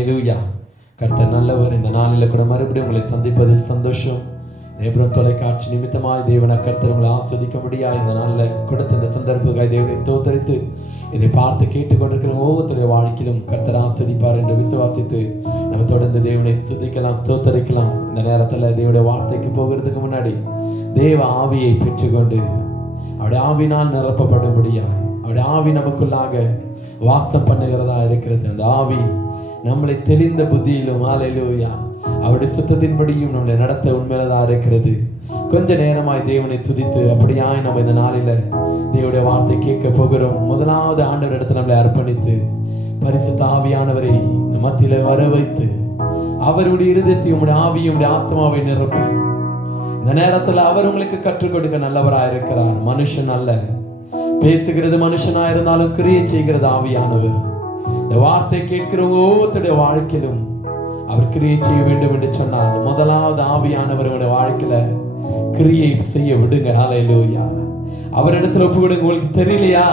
ஹல்லேலூயா. கர்த்தர் நல்லவர். இந்த நாளில் கூட மறுபடியும் உங்களை சந்திப்பதில் சந்தோஷம். நேபுரம் தொலைக்காட்சி நிமித்தமாய் தேவனை கர்த்தர் உங்களை ஆஸ்வதிக்க முடியாது. இந்த நாளில் கொடுத்த இந்த சந்தர்ப்பத்துக்காய் தேவனை ஸ்தோத்தரித்து இதை பார்த்து கேட்டுக்கொண்டிருக்கிற ஒவ்வொருத்தருடைய வாழ்க்கையிலும் கர்த்தர் ஆஸ்வதிப்பார் என்று விசுவாசித்து நம்ம தொடர்ந்து தேவனை ஸ்துதிக்கலாம், ஸ்தோத்தரிக்கலாம். இந்த நேரத்தில் தேவனுடைய வார்த்தைக்கு போகிறதுக்கு முன்னாடி தேவ ஆவியை பெற்றுக்கொண்டு அவருடைய ஆவினால் நிரப்பப்பட முடியாது. அவருடைய ஆவி நமக்குள்ளாக வாசம் பண்ணுகிறதா இருக்கிறது. அந்த ஆவி நம்மளை தெளிந்த புத்தியிலும் ஹல்லேலூயா அவருடைய சுத்தத்தின்படியும் நம்மளை நடத்த உண்மையிலதா இருக்கிறது. கொஞ்ச நேரமாய் தேவனை துதித்து அப்படியாய் நம்ம இந்த நாளில தேவனுடைய வார்த்தை கேட்க போகிறோம். முதலாவது ஆண்டவர் இடத்துல நம்மளை அர்ப்பணித்து பரிசுத்த ஆவியானவரை மத்தியில வர வைத்து அவருடைய இருதயத்தை உங்களுடைய ஆவியும் ஆத்மாவை நிரப்பி இந்த நேரத்தில் அவர் உங்களுக்கு கற்றுக் கொடுக்க நல்லவராய் இருக்கிறார். மனுஷன் அல்ல, பேசுகிறது மனுஷனா இருந்தாலும் கிரியை செய்கிறது ஆவியானவர். இந்த வார்த்தை கேட்கிறவங்க ஒவ்வொருத்தருடைய வாழ்க்கையிலும் அவர் கிரியை செய்ய வேண்டும் என்று சொன்னார். முதலாவது ஆவியானவருடைய வாழ்க்கையில கிரியை செய்ய விடுங்க. ஹல்லேலூயா. அவரிடத்துல ஒப்பு விடுங்க. உங்களுக்கு தெரியலையா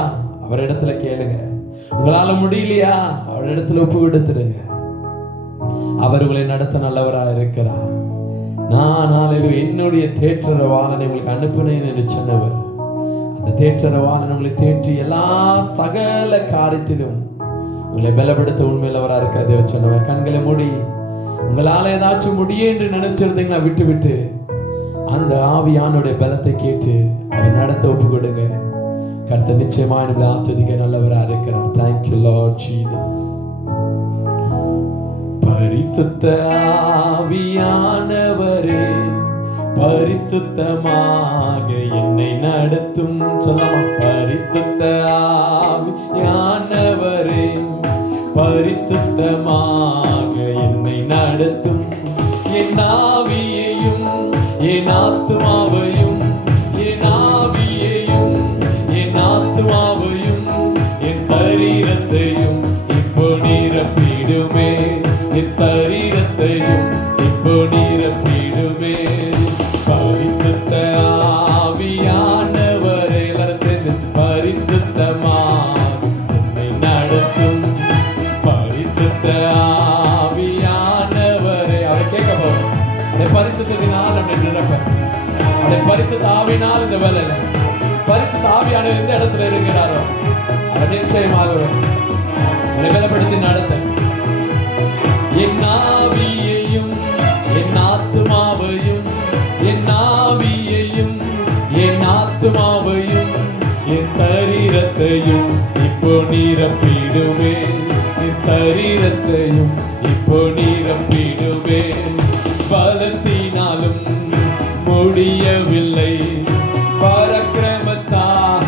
அவரிடத்துல கேளுங்க. உங்களால முடியலையா அவரிடத்துல ஒப்பு விடுத்துடுங்க. அவர் உங்களை நடத்த நல்லவராக இருக்கிறார். நான் என்னுடைய தேற்றரவாளனை உங்களுக்கு அனுப்பினேன் என்று சொன்னவர். அந்த தேற்றரவாளன் உங்களை தேற்றி எல்லா சகல காரியத்திலும் உங்களை பலப்படுத்த உண்மையிலவராக இருக்கிறதே சொன்னவர். கண்களை மூடி உங்களால ஏதாச்சும் முடியும் என்று நினைச்சிருந்தீங்களா விட்டு விட்டு அந்த ஆவியானுடைய பலத்தை கேட்டு அவர் நடத்த ஒப்பு கொடுங்க. கர்த்தர் நிச்சயமா நம்மளை ஆஸ்வதிக்க நல்லவராக இருக்கிறார். Thank you Lord Jesus. பரிசுத்த ஆவியானவரே பரிசுத்தமாக என்னை நடத்தும். சொல்லமா, பரிசுத்த ஆவியானவரே பரிசுத்தமாக என்னை நடத்தும். என் ஆவியையும் என் ஆத்துமாவையும் என் ஆவியையும் என் ஆத்துமாவையும் என் சரீரத்தையும் இப்போ நிரப்பிடுமே. என் சரீரத்தையும் இப்போ நிரப்பிடுமே. பரிசுத்த ஆவியானவரே பரிசுத்தமாக என்னை நடத்தும். பரிசுத்த ஆவியானவரே அவர் கேட்க போறோம். அந்த பரிசுத்தத்தினால் நம்மை நிரப்ப, அந்த பரிசுத்த ஆவியினால் இந்த வேலையில பரிசுத்த ஆவியானவர் எந்த இடத்துல இருக்கிறாரோ அவர் நிச்சயமாக பலப்படுத்தி நடத்த. என் ஆவியையும் என் ஆத்துமாவையும் என் ஆவியையும் என் ஆத்துமாவையும் என் சரீரத்தையும் இப்போ நிரப்பிடுவே. என் சரீரத்தையும் இப்போ நிரப்பிடுவே. பலத்தினாலும் முடியவில்லை, பராக்கிரமத்தால்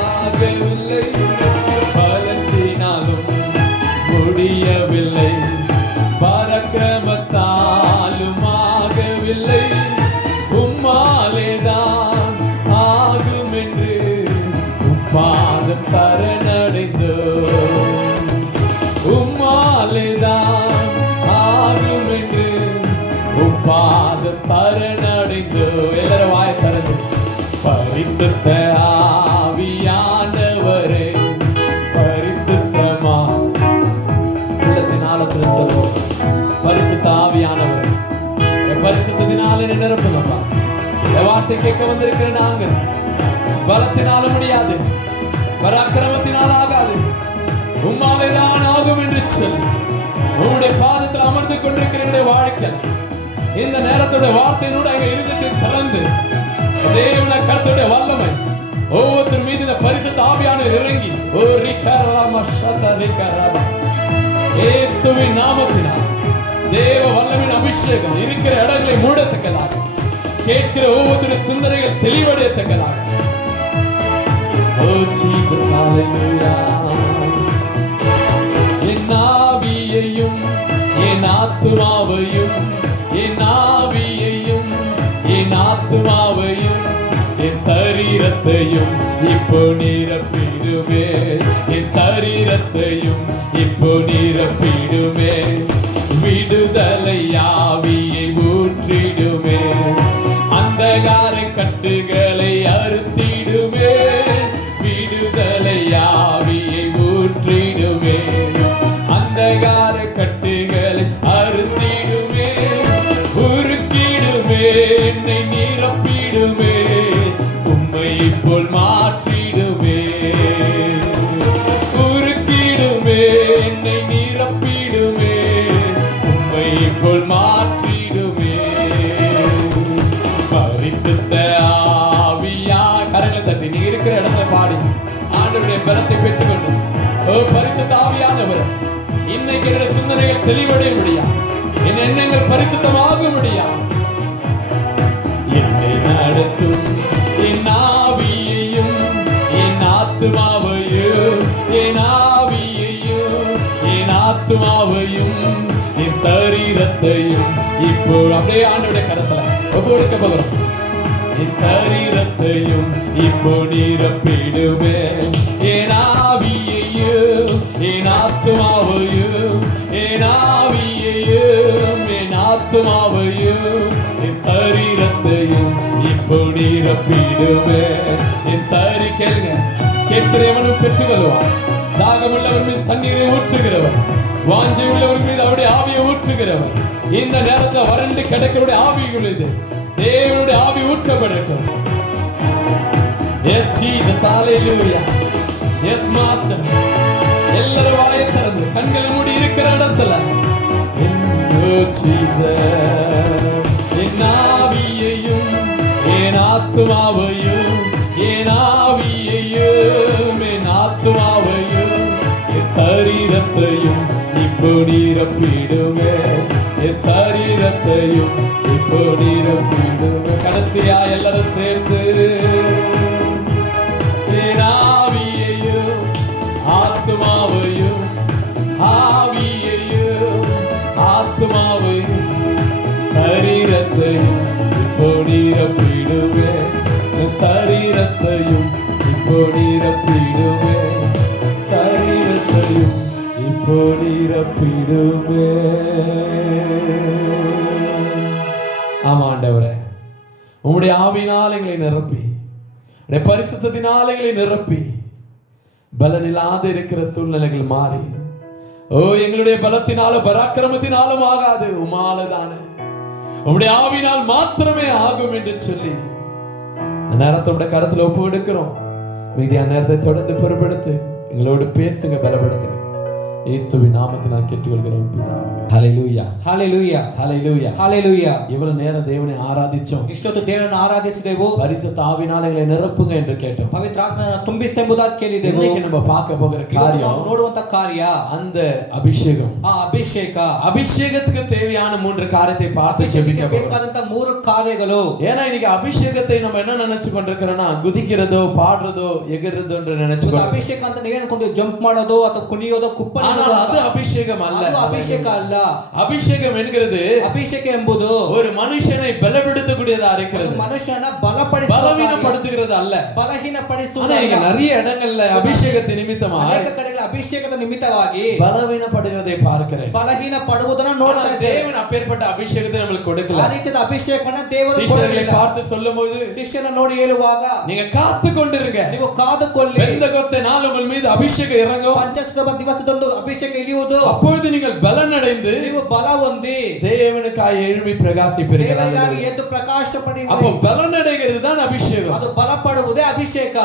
ஆகவில்லை. பலத்தினாலும் முடியவில்லை, பராக்கிரமத்தாலும் ஆகவில்லை. உம்மாலேதான் ஆகும் என்று உம்பாதம் சரணடைந்தோ. உம்மாலேதான் ஆகும் என்று உம்பாதம் சரணடைந்தோ. எல்லாரும் வாய் திறந்து பரிசுத்த ஆவியானவரே பரிசுத்தமா உள்ளத்தினால சொல்லுவோம். பரிசுத்த ஆவியானவரே பரிசுத்தத்தினால நிரப்புங்கப்பா. இந்த வார்த்தை கேட்க வந்திருக்கிற நாங்க பலத்தினால முடியாது, பராக்கிரமத்தினால் ஆகாது, உம்மாலேதான் ஆகும் என்று சொல்லி உங்களுடைய பாதத்தில் அமர்ந்து கொண்டிருக்கிற வாழ்க்கை இந்த நேரத்தோட வார்த்தையினோட எங்க இருதயத்தை திறந்து தேவன கர்த்தருடைய வல்லமை ஒவ்வொருத்தர் மீது இந்த பரிசுத்த ஆவியானவர் இறங்கி இயேசுவின் நாமத்தினால் தேவ வல்லமையின் அபிஷேகம் இருக்கிற இடங்களை மூடத்தக்கதாக, கேட்கிற ஒவ்வொரு சிந்தனைகள் தெளிவடையத்தக்கதாக. என் ஆவியையும் என் ஆத்துமாவையும் என் ஆவியையும் என் ஆத்துமாவையும் என் சரீரத்தையும் இப்போ நிரப்பிடுமே. என் சரீரத்தையும் இப்போ நிரப்பிடுமே. விடுதலை ஆவியை ஊற்றிடுமே. அந்தகார கட்டுகளை அறுத்திடுமே. விடுதலை ஆவியை ஊற்றிடுமே. அந்தகார கட்டுகளை உயர்த்தி நீ இருக்கிற இடத்துல பாடி ஆண்டவருடைய பலத்தை பெற்றுக்கொண்டு ஓ பரிசுத்த ஆவியானவர் இன்னைக்கு என்னுடைய சிந்தனைகள் தெளிவடைய முடியா, என் எண்ணங்கள் பரிசுத்தமாக முடியா, என்னை நடத்தும் என் ஆவியையும் என் ஆத்துமாவையும் என் ஆவியையும் என் ஆத்துமாவையும் என் சரீரத்தையும் இப்போ அப்படியே ஆண்டவருடைய கரத்துல ஒவ்வொருக்க போகிறோம். என் சரீரத்தையும் இப்போ நிரப்பிடுவே, என் ஆவியையும் என் ஆத்துமாவையும் என் ஆவியையும் என் ஆத்துமாவையும் என் சரீரத்தையும் இப்போ நிரப்பிடுவே. என் சரி கேளுங்க, கேட்கிறவனும் பெற்றுக்கொள்வான். தாகமுள்ளவர் மீது தண்ணீரை ஊற்றுகிறவர், வாஞ்சை உள்ளவர் மீது அவருடைய ஆவியை ஊற்றுகிறவர். இந்த நேரத்தில் வறண்டு கிடக்கிறவருடைய ஆவி உள்ளது, தேவனுடைய ஆவி ஊற்றப்படட்டும். எல்லாரும் வாயை திறந்து கண்களை மூடி இருக்கிற இடத்துல என் ஆவியையும் என் ஆத்துமாவையும் என் ஆவியையும் என் ஆத்துமாவையும் என் சரீரத்தையும் இப்போ நிரப்பிடுவே, என் சரீரத்தையும் இப்போ நிரப்பிடுவே. கடைசியா எல்லாரும் சேர்ந்து என் ஆவியையும் ஆத்துமாவையும் ஆவியையும் ஆத்துமாவையும் சரீரத்தையும் இப்போ நிரப்பிடுவே, என் சரீரத்தையும் இப்போ நிரப்பிடுவே, சரீரத்தையும் இப்போ நிரப்பிடுவே. ஆமா ஆண்டவரே, உம்முடைய ஆவியினால் எங்களை நிரப்பி, உம்முடைய பரிசுத்தத்தினால் எங்களை நிரப்பி, பலனில்லாத இருக்கிற சூழ்நிலைகள் மாறி, ஓ எங்களுடைய பலத்தினாலும் பராக்கிரமத்தினாலும் ஆகாது, உமாலதானே உம்முடைய ஆவியினால் மாத்திரமே ஆகும் என்று சொல்லி இந்த நேரத்தோட கருத்துல ஒப்பு எடுக்கிறோம். மீதியான நேரத்தை தொடர்ந்து பொறுப்படுத்து, எங்களோடு பேசுங்க, பலப்படுத்துங்க. இயேசுவின் நாமத்தில் நான் கேட்டுக்கொள்கிறோம் பிதாவே. ஹல்லேலூயா ஹல்லேலூயா ஹல்லேலூயா ஹல்லேலூயா. இவ்வளவு நேரம் தேவனை ஆராதிச்சோம், ಇಷ್ಟೊತ್ತು ದೇವರನ್ನು ಆರಾಧಿಸಿದೆವು, பரிசுத்த ஆவியினால் எங்களை நிரப்புங்க என்று கேட்டோம். ಪವಿತ್ರ ಆತ್ಮನ ತುಂಬಿಸೆಂಬುದಾಗಿ ಕೇಳಿದೆವು. இன்னைக்கு நம்ம பார்க்க போகிற காரியம், ನಾವು ನೋಡುವಂತ ಕಾರ್ಯ அந்த அபிஷேகம். ಅಭಿಷೇಕ. அபிஷேகத்துக்கு தேவையான 3 காரியத்தை பார்த்து ஜெபிக்க போறோம். ಬೇಕಾದಂತ 3 ಕಾರ್ಯಗಳು. ஏன்னா இன்னைக்கு அபிஷேகத்தை நம்ம என்ன நினைச்சு கொண்டிருக்கிறோம்னா, குதிக்கிறதோ பாடுறதோ எகிறதோ என்று நினைச்சு கொண்டிருக்கோம். ಅಭಿಷೇಕ ಅಂತ ನೀವೇನು ಅನ್ಕೊಂಡು ಜಂಪ್ ಮಾಡೋದು ಅಥವಾ ಕುಣಿಯೋದು ಕುಪ್ಪಳಿಸೋದು, அது அபிஷேகம் அல்ல. ಅದು ಅಭಿಷೇಕ ಅಲ್ಲ. அபிஷேகம் என்கிறது, ಅಭಿಷೇಕ ಎಂಬುದು ஒரு மனுஷனை பலப்படுத்தக்கூடியதா இருக்கிறது, ಮನುಷ್ಯನ ಬಲಪಡಿಸುವ, பலவீனப்படுத்துகிறது அல்ல, ಬಲಹೀನಪಡಿಸುವುದು. நிறைய இடங்கள்ல அபிஷேகத்தை நிமித்தமாக ಅನೇಕ ಕಡೆಗಳಲ್ಲಿ ಅಭಿಷೇಕದ ನಿಮಿತ್ತವಾಗಿ பலவீனப்படுகிறதை பார்க்கிறேன். ಬಲಹೀನ ಪಡುವುದನ್ನು ನೋಡ್ತಾ ಇದ್ದೇವೆ. தேவன் அப்பேற்பட்ட ಅಭಿಷೇகத்தை நமக்கு கொடுக்கல. ಆ ರೀತಿಯ ಅಭಿಷೇಕವನ್ನು ದೇವರು ಶಿಷ್ಯರಿಗೆ பார்த்து சொல்லும்போது, ಶಿಷ್ಯನ ನೋಡಿ ಹೇಳುವಾಗ, நீங்க காத்து கொண்டிருங்க, ನೀವು ಕಾದುಕೊಳ್ಳಿ, பெந்தெகோஸ்தே நாள் உங்கள் மீது ಅಭಿಷೇಕ இறங்கும், ಪಂಚಶತ ದಿವಸದಂದು ಅಭಿಷೇಕ ಇಳಿಯುವುದು, அப்பொழுது நீங்கள் பலன் அடைந்து ನೀವು ಬಲ ಹೊಂದಿ தேவனுக்காக எழும்பி பிரகாசிப்பீர்கள். ದೇವರಿಗಾಗಿ ಎದ್ದು ಪ್ರಕಾಶ ಪಡೆಯುವಿರಿ. அப்போ பலன் அடைகிறது தான் அபிஷேகம். ಅದು ಬಲಪಡುವುದೇ ಅಭಿಷೇಕ.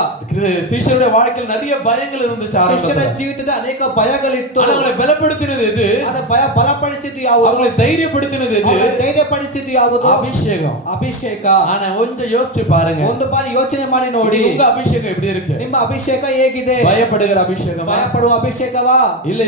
சீஷருடைய வாழ்க்கையில் நிறைய பயங்கள் இருந்துச்சு. ಶಿಷ್ಯನ ಜೀವಿತದ ಅನೇಕ ಭಯಗಳಿತ್ತು. அவங்களை பலப்படுத்தினது எது? ಅದ ಭಯ ಬಲಪಡಿಸಿದ್ದು ಯಾವುದು? அவங்களை தைரியப்படுத்தினது எது? ಧೈರ್ಯಪಡಿಸಿದ್ದು ಯಾವುದು? அபிஷேகம். ಅಭಿಷೇಕ. ஆனா கொஞ்சம் யோசிச்சு பாருங்க, ಒಂದು ಬಾರಿ ಯೋಚನೆ ಮಾಡಿ ನೋಡಿ, உங்க அபிஷேகம் எப்படி இருக்கு? ನಿಮ್ಮ ಅಭಿಷೇಕ ಹೇಗಿದೆ? பயப்படுகிற அபிஷேகமா? ಭಯಪಡುವ ಅಭಿಷೇಕವಾ? இல்ல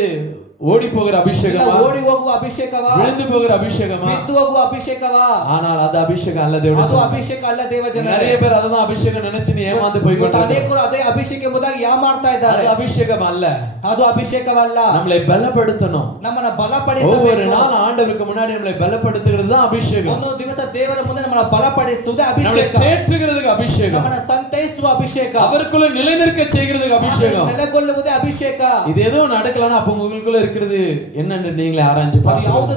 ஓடி போகிற அபிஷேகமா? ஓடி ಹೋಗುವ ಅಭಿಷೇಕವಾ? விழுந்து போகிற அபிஷேகமா? ಬಿದ್ದು ಹೋಗುವ ಅಭಿಷೇಕವಾ? ஆனால் அது அபிஷேகம் அல்ல தேவனுடைய. ಅದು ಅಭಿಷೇಕ ಅಲ್ಲ ದೇವ ಜನರೇ. நிறைய பேர் ಅದನ್ನ ಅಭಿಷೇಕ ನೆನೆಸಿ ಏಮಾந்து போய் கொண்டிருக்காங்க. ಅನೇಕರು ಅದೇ ಅಭಿಷೇಕ ಎಂಬುದಾಗಿ ಯಾಮಾಡ್ತಾ ಇದ್ದಾರೆ. ಅದು ಅಭಿಷೇகம் அல்ல. ಅದು ಅಭಿಷೇಕವಲ್ಲ. நம்மளை பலப்படுத்தணும். ನಮ್ಮನ್ನ ಬಲಪಡಿಸಬೇಕು. ஒவ்வொரு நாள் ஆண்டவருக்கு முன்னாடி நம்மளை பலப்படுத்துகிறது தான் அபிஷேகம். ಒಂದು ದಿವಸ ದೇವರ ಮುಂದೆ ನಮ್ಮನ್ನ ಬಲಪಡಿಸುವುದೇ ಅಭಿಷೇಕ. நம்மளை தேற்றுகிறதுக்கு ಅಭಿಷೇகம். ನಮ್ಮನ್ನ ಸಂತೈಸುವ ಅಭಿಷೇಕ. அவருக்குள்ள நிலைநிற்க செய்கிறதுக்கு அபிஷேகம். ನೆಲೆಗೊಳ್ಳುವುದೇ ಅಭಿಷೇಕ. இது ஏதோ நடக்கலனா அப்ப உங்களுக்குள்ள இருக்கிறது என்னன்னு நீங்களே ஆராய்ஞ்சு பாருங்க. ಅದು ಯಾವುದು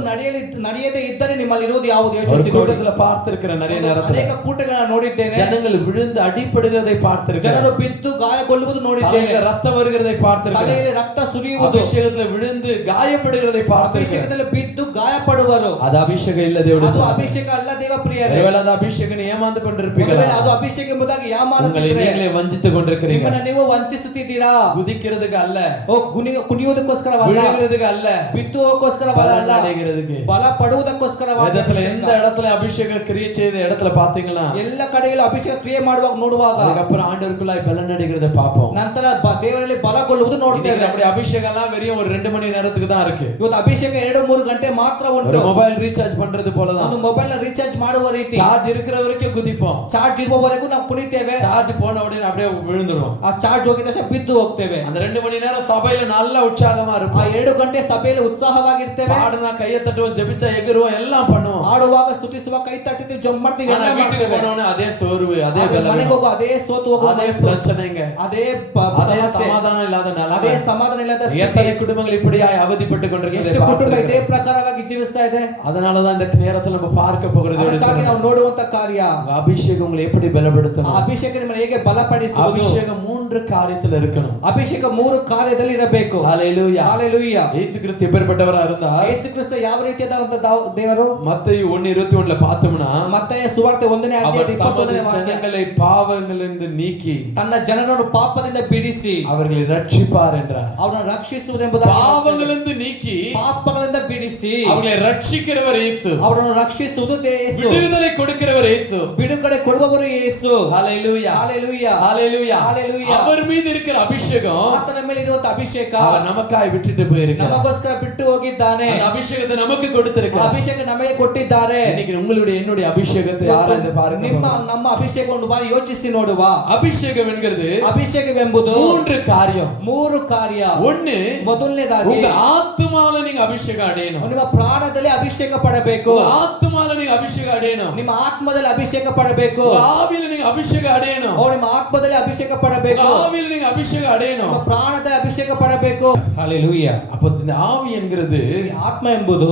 ನಡೆಯದೇ ಇದ್ದರೆ ನಿಮ್ಮಲ್ಲಿ ಇರುವುದು ಯಾವುದು ಯೋಚಿಸಿ ನೋಡಿ. கூட்டத்துல பார்த்திருக்கிற நிறைய நேரத்துல ಅನೇಕ ಕೂಟಗಳನ್ನು ನೋಡಿದ್ದೇನೆ. ಜನಗಳು விழுந்து ಅಡಿಪಡುகிறதை பார்த்திருக்கிறேன். ಜನರು ಬಿದ್ದು ಗಾಯಗೊಳ್ಳುವುದು ನೋಡಿದ್ದೇನೆ. ரத்தம் வருகிறதை பார்த்திருக்கிறேன். ತಲೆಯಲ್ಲಿ ರಕ್ತ ಸುರಿಯುವುದು, ಅಭಿಷೇಕದಲ್ಲಿ விழுந்து ಗಾಯಪಡುகிறதை பார்த்திருக்கிறேன். ಅಭಿಷೇಕದಲ್ಲಿ ಬಿದ್ದು ಗಾಯಪಡುವರು. ಅದು ಅಭಿಷೇಕ ಇಲ್ಲ ದೇವರೇ. ಅದು ಅಭಿಷೇಕ ಅಲ್ಲ ದೇವ ಪ್ರಿಯರೇ. ஒருவேளை ಅದು ಅಭಿಷೇಕனை ஏமாந்து கொண்டிருப்பீங்களா? ಅದು ಅಭಿಷೇಕ ಎಂಬುದಾಗಿ ಯಾಮಾಡುತ್ತಿದ್ದೀರಾ? உங்களை நீங்களே வஞ்சித்து கொண்டிருக்கிறீங்க. ನಿಮ್ಮನ್ನ ನೀವು ವಂಚಿಸುತ್ತಿದ್ದೀರಾ? குதிக்கிறதுக்கு அல்ல, ಕುಣಿಯುವುದಕ್ಕೋಸ್ಕರವಲ್ಲ, ஆகுறதுக்கு அல்ல, ಬಿತ್ತುವುದಕ್ಕೋಸ್ಕರವಲ್ಲ, பலன் அடைகிறதுக்கு. ಬಲ ಪಡುವುದಕ್ಕೋಸ್ಕರವಾಗಿ வேதத்துல ಅಭಿಷೇಕ. எந்த இடத்துல அபிஷேகம் கிரியை செய்த இடத்துல பாத்தீங்களா, ಎಲ್ಲ ಕಡೆಯಲ್ಲೂ ಅಭಿಷೇಕ ಕ್ರಿಯೆ ಮಾಡುವಾಗ ನೋಡುವಾಗ அதுக்கப்புறம் ஆண்டவருக்குள்ளாய் பலன் அடைகிறத பார்ப்போம். ನಂತರ ದೇವರಲ್ಲಿ ಬಲಗೊಳ್ಳುವುದು இன்னைக்கு ನೋಡ್ತೇವೆ. நம்முடைய அபிஷேகம் எல்லாம் வெறும் ஒரு 2 மணி நேரத்துக்கு தான் இருக்கு. ಇವತ್ತು ಅಭಿಷೇಕ 2-3 ಗಂಟೆ ಮಾತ್ರ ஒரு ಉಂಟು. மொபைல் ரீசார்ஜ் பண்றது போலதான். ಒಂದು ಮೊಬೈಲ್ ನ ರೀಚಾರ್ಜ್ ಮಾಡುವ ರೀತಿ. சார்ஜ் இருக்கிற வரைக்கும் குதிப்போம், ಚಾರ್ಜ್ ಇರುವವರೆಗೂ ನಾವು ಕುಣಿತೇವೆ. சார்ஜ் போன உடனே அப்படியே விழுந்துருவோம். ಆ ಚಾರ್ಜ್ ಹೋಗಿದ ತಕ್ಷಣ ಬಿದ್ದು ಹೋಗ್ತೇವೆ. அந்த 2 மணி நேரம் சபையில நல்ல உற்சாகமா ಆ இருப்போம். 2 ಗಂಟೆ ಸಭೆಯಲ್ಲಿ ಉತ್ಸಾಹವಾಗಿರ್ತೇವೆ. பாடுனா கையை தட்டுவோம், ஜெபிச்சா எகிருவோம், எல்லாம் பண்ணுவோம். ಆಡುವಾಗ ಸ್ತುತಿಸುವ, ಕೈ ತಟ್ಟುತ್ತೀವಿ, ಜಂಪ್ ಮಾಡ್ತೀವಿ, ஆனா ಎಲ್ಲ வீட்டுக்கு ಮಾಡ್ತೇವೆ. போன உடனே அதே சோர்வு, அதே ಮನೆಗೆ பலவீனம், ಹೋಗೋ ಅದೇ ಸೋತು ಹೋಗುವ அதே ಮನಸ್ಸು, பிரச்சனைங்க, ಅದೇ அதே ಸಮಸ್ಯೆ, சமாதானம் இல்லாத ಅದೇ நிலைமை. ಸಮಾಧಾನ ಇಲ್ಲದ எத்தனை ಸ್ಥಿತಿ. குடும்பங்கள் இப்படியாய் அவதிப்பட்டு ಎಷ್ಟು கொண்டிருக்கிறது ಕುಟುಂಬ ಇದೇ பார்த்திருக்கிறோம். ಪ್ರಕಾರವಾಗಿ ಜೀವಿಸ್ತಾ ಇದೆ. அதனாலதான் இந்த நேரத்துல நம்ம பார்க்க போகிறது ಅದಕ್ಕಾಗಿ ನಾವು ನೋಡುವಂತ ಕಾರ್ಯ, அபிஷேகம் உங்களை எப்படி ಆ பலப்படுத்தணும். ಅಭಿಷೇಕ ನಿಮ್ಮನ್ನು ಹೇಗೆ ಬಲಪಡಿಸುವುದು. அபிஷேகம் 3 காரியத்துல இருக்கணும். ಅಭಿಷೇಕ 3 ಕಾರ್ಯದಲ್ಲಿ ಇರಬೇಕು. ஹalleluya. ಹಾಲೆಲೂಯಾ. இயேசு கிறிஸ்து எப்பேற்பட்டவரா இருந்தா, ಯೇಸು ಕ್ರಿಸ್ತ ಯಾವ ರೀತಿಯಾದಂತ ದೇವರು. மத்தேயு 1:21ல பார்த்தோம்னா, ಮತ್ತಾಯ ಸುವಾರ್ತೆ 1ನೇ அவர் ಅಧ್ಯಾಯ தமது 21ನೇ ವಾಕ್ಯ, ஜனங்களை பாவங்களிலிருந்து நீக்கி ತನ್ನ ಜನರನ್ನು ಪಾಪದಿಂದ ಬಿಡಿಸಿ அவர்களை ரட்சிப்பார் என்றார். ಅವರನ್ನು ರಕ್ಷಿಸುವುದೆಂಬುದಾಗಿ, பாவங்களிலிருந்து நீக்கி ಪಾಪಗಳಿಂದ ಬಿಡಿಸಿ அவர்களை ரட்சிக்கிறவர் இயேசு, ಅವರನ್ನು ರಕ್ಷಿಸುವುದು ಯೇಸು, விடுதலை கொடுக்கிறவர் இயேசு. ಬಿಡುಗಡೆ ಕೊಡುವವರು ಯೇಸು. ஹalleluya. ಹಾಲೆಲೂಯಾ. ஹalleluya. ஹalleluya. அவர் மீது இருக்கிற அபிஷேகம் ಆತನ ಮೇಲೆ ಇರುವಂತ ಅಭಿಷೇಕ அவர் நமக்காய் விட்டுட்டு போயிருக்கார். ನಮಗೋಸ್ಕರ ಬಿಟ್ಟು ಹೋಗಿದ್ದಾನೆ. அந்த அபிஷேகத்தை நமக்கு ಆ கொடுத்திருக்கார். ಅಭಿಷೇಕ ನಮಗೆ ಕೊಟ್ಟಿದ್ದಾರೆ. இன்னைக்கு உங்களுடைய என்னுடைய அபிஷேகத்தை ஆராய்ந்து பாருங்க. ನಮ್ಮ ಅಭಿಷೇಕವನ್ನು ಬಾರಿ ಯೋಚಿಸಿ ನೋಡುವ. அபிஷேகம் என்கிறது ಅಭಿಷೇಕವೆಂಬುದು 3 காரியம். 3 ಕಾರ್ಯ. ஒன்னு, ಮೊದಲನೇದಾಗಿ உங்க ஆத்துமால நீங்க அபிஷேகம் அடையணும். ನಿಮ್ಮ ಪ್ರಾಣದಲ್ಲಿ ಅಭಿಷೇಕ ಪಡಬೇಕು. உங்க ஆத்துமால நீங்க அபிஷேகம் அடையணும். ನಿಮ್ಮ ಆತ್ಮದಲ್ಲಿ ಅಭಿಷೇಕ ಪಡಬೇಕು. உங்க ஆவியில நீங்க அபிஷேகம் அடையணும். ನಿಮ್ಮ ಆತ್ಮದಲ್ಲಿ ಅಭಿಷೇಕ உங்க ಪಡಬೇಕು. ஆவியில நீங்க அபிஷேகம் அடையணும். ನಿಮ್ಮ ಪ್ರಾಣದಲ್ಲಿ ಅಭಿಷೇಕ ಪಡಬೇಕು. ஹalleluya. அப்ப இந்த ஆவி என்கிறது ಆತ್ಮ ಎಂಬುದು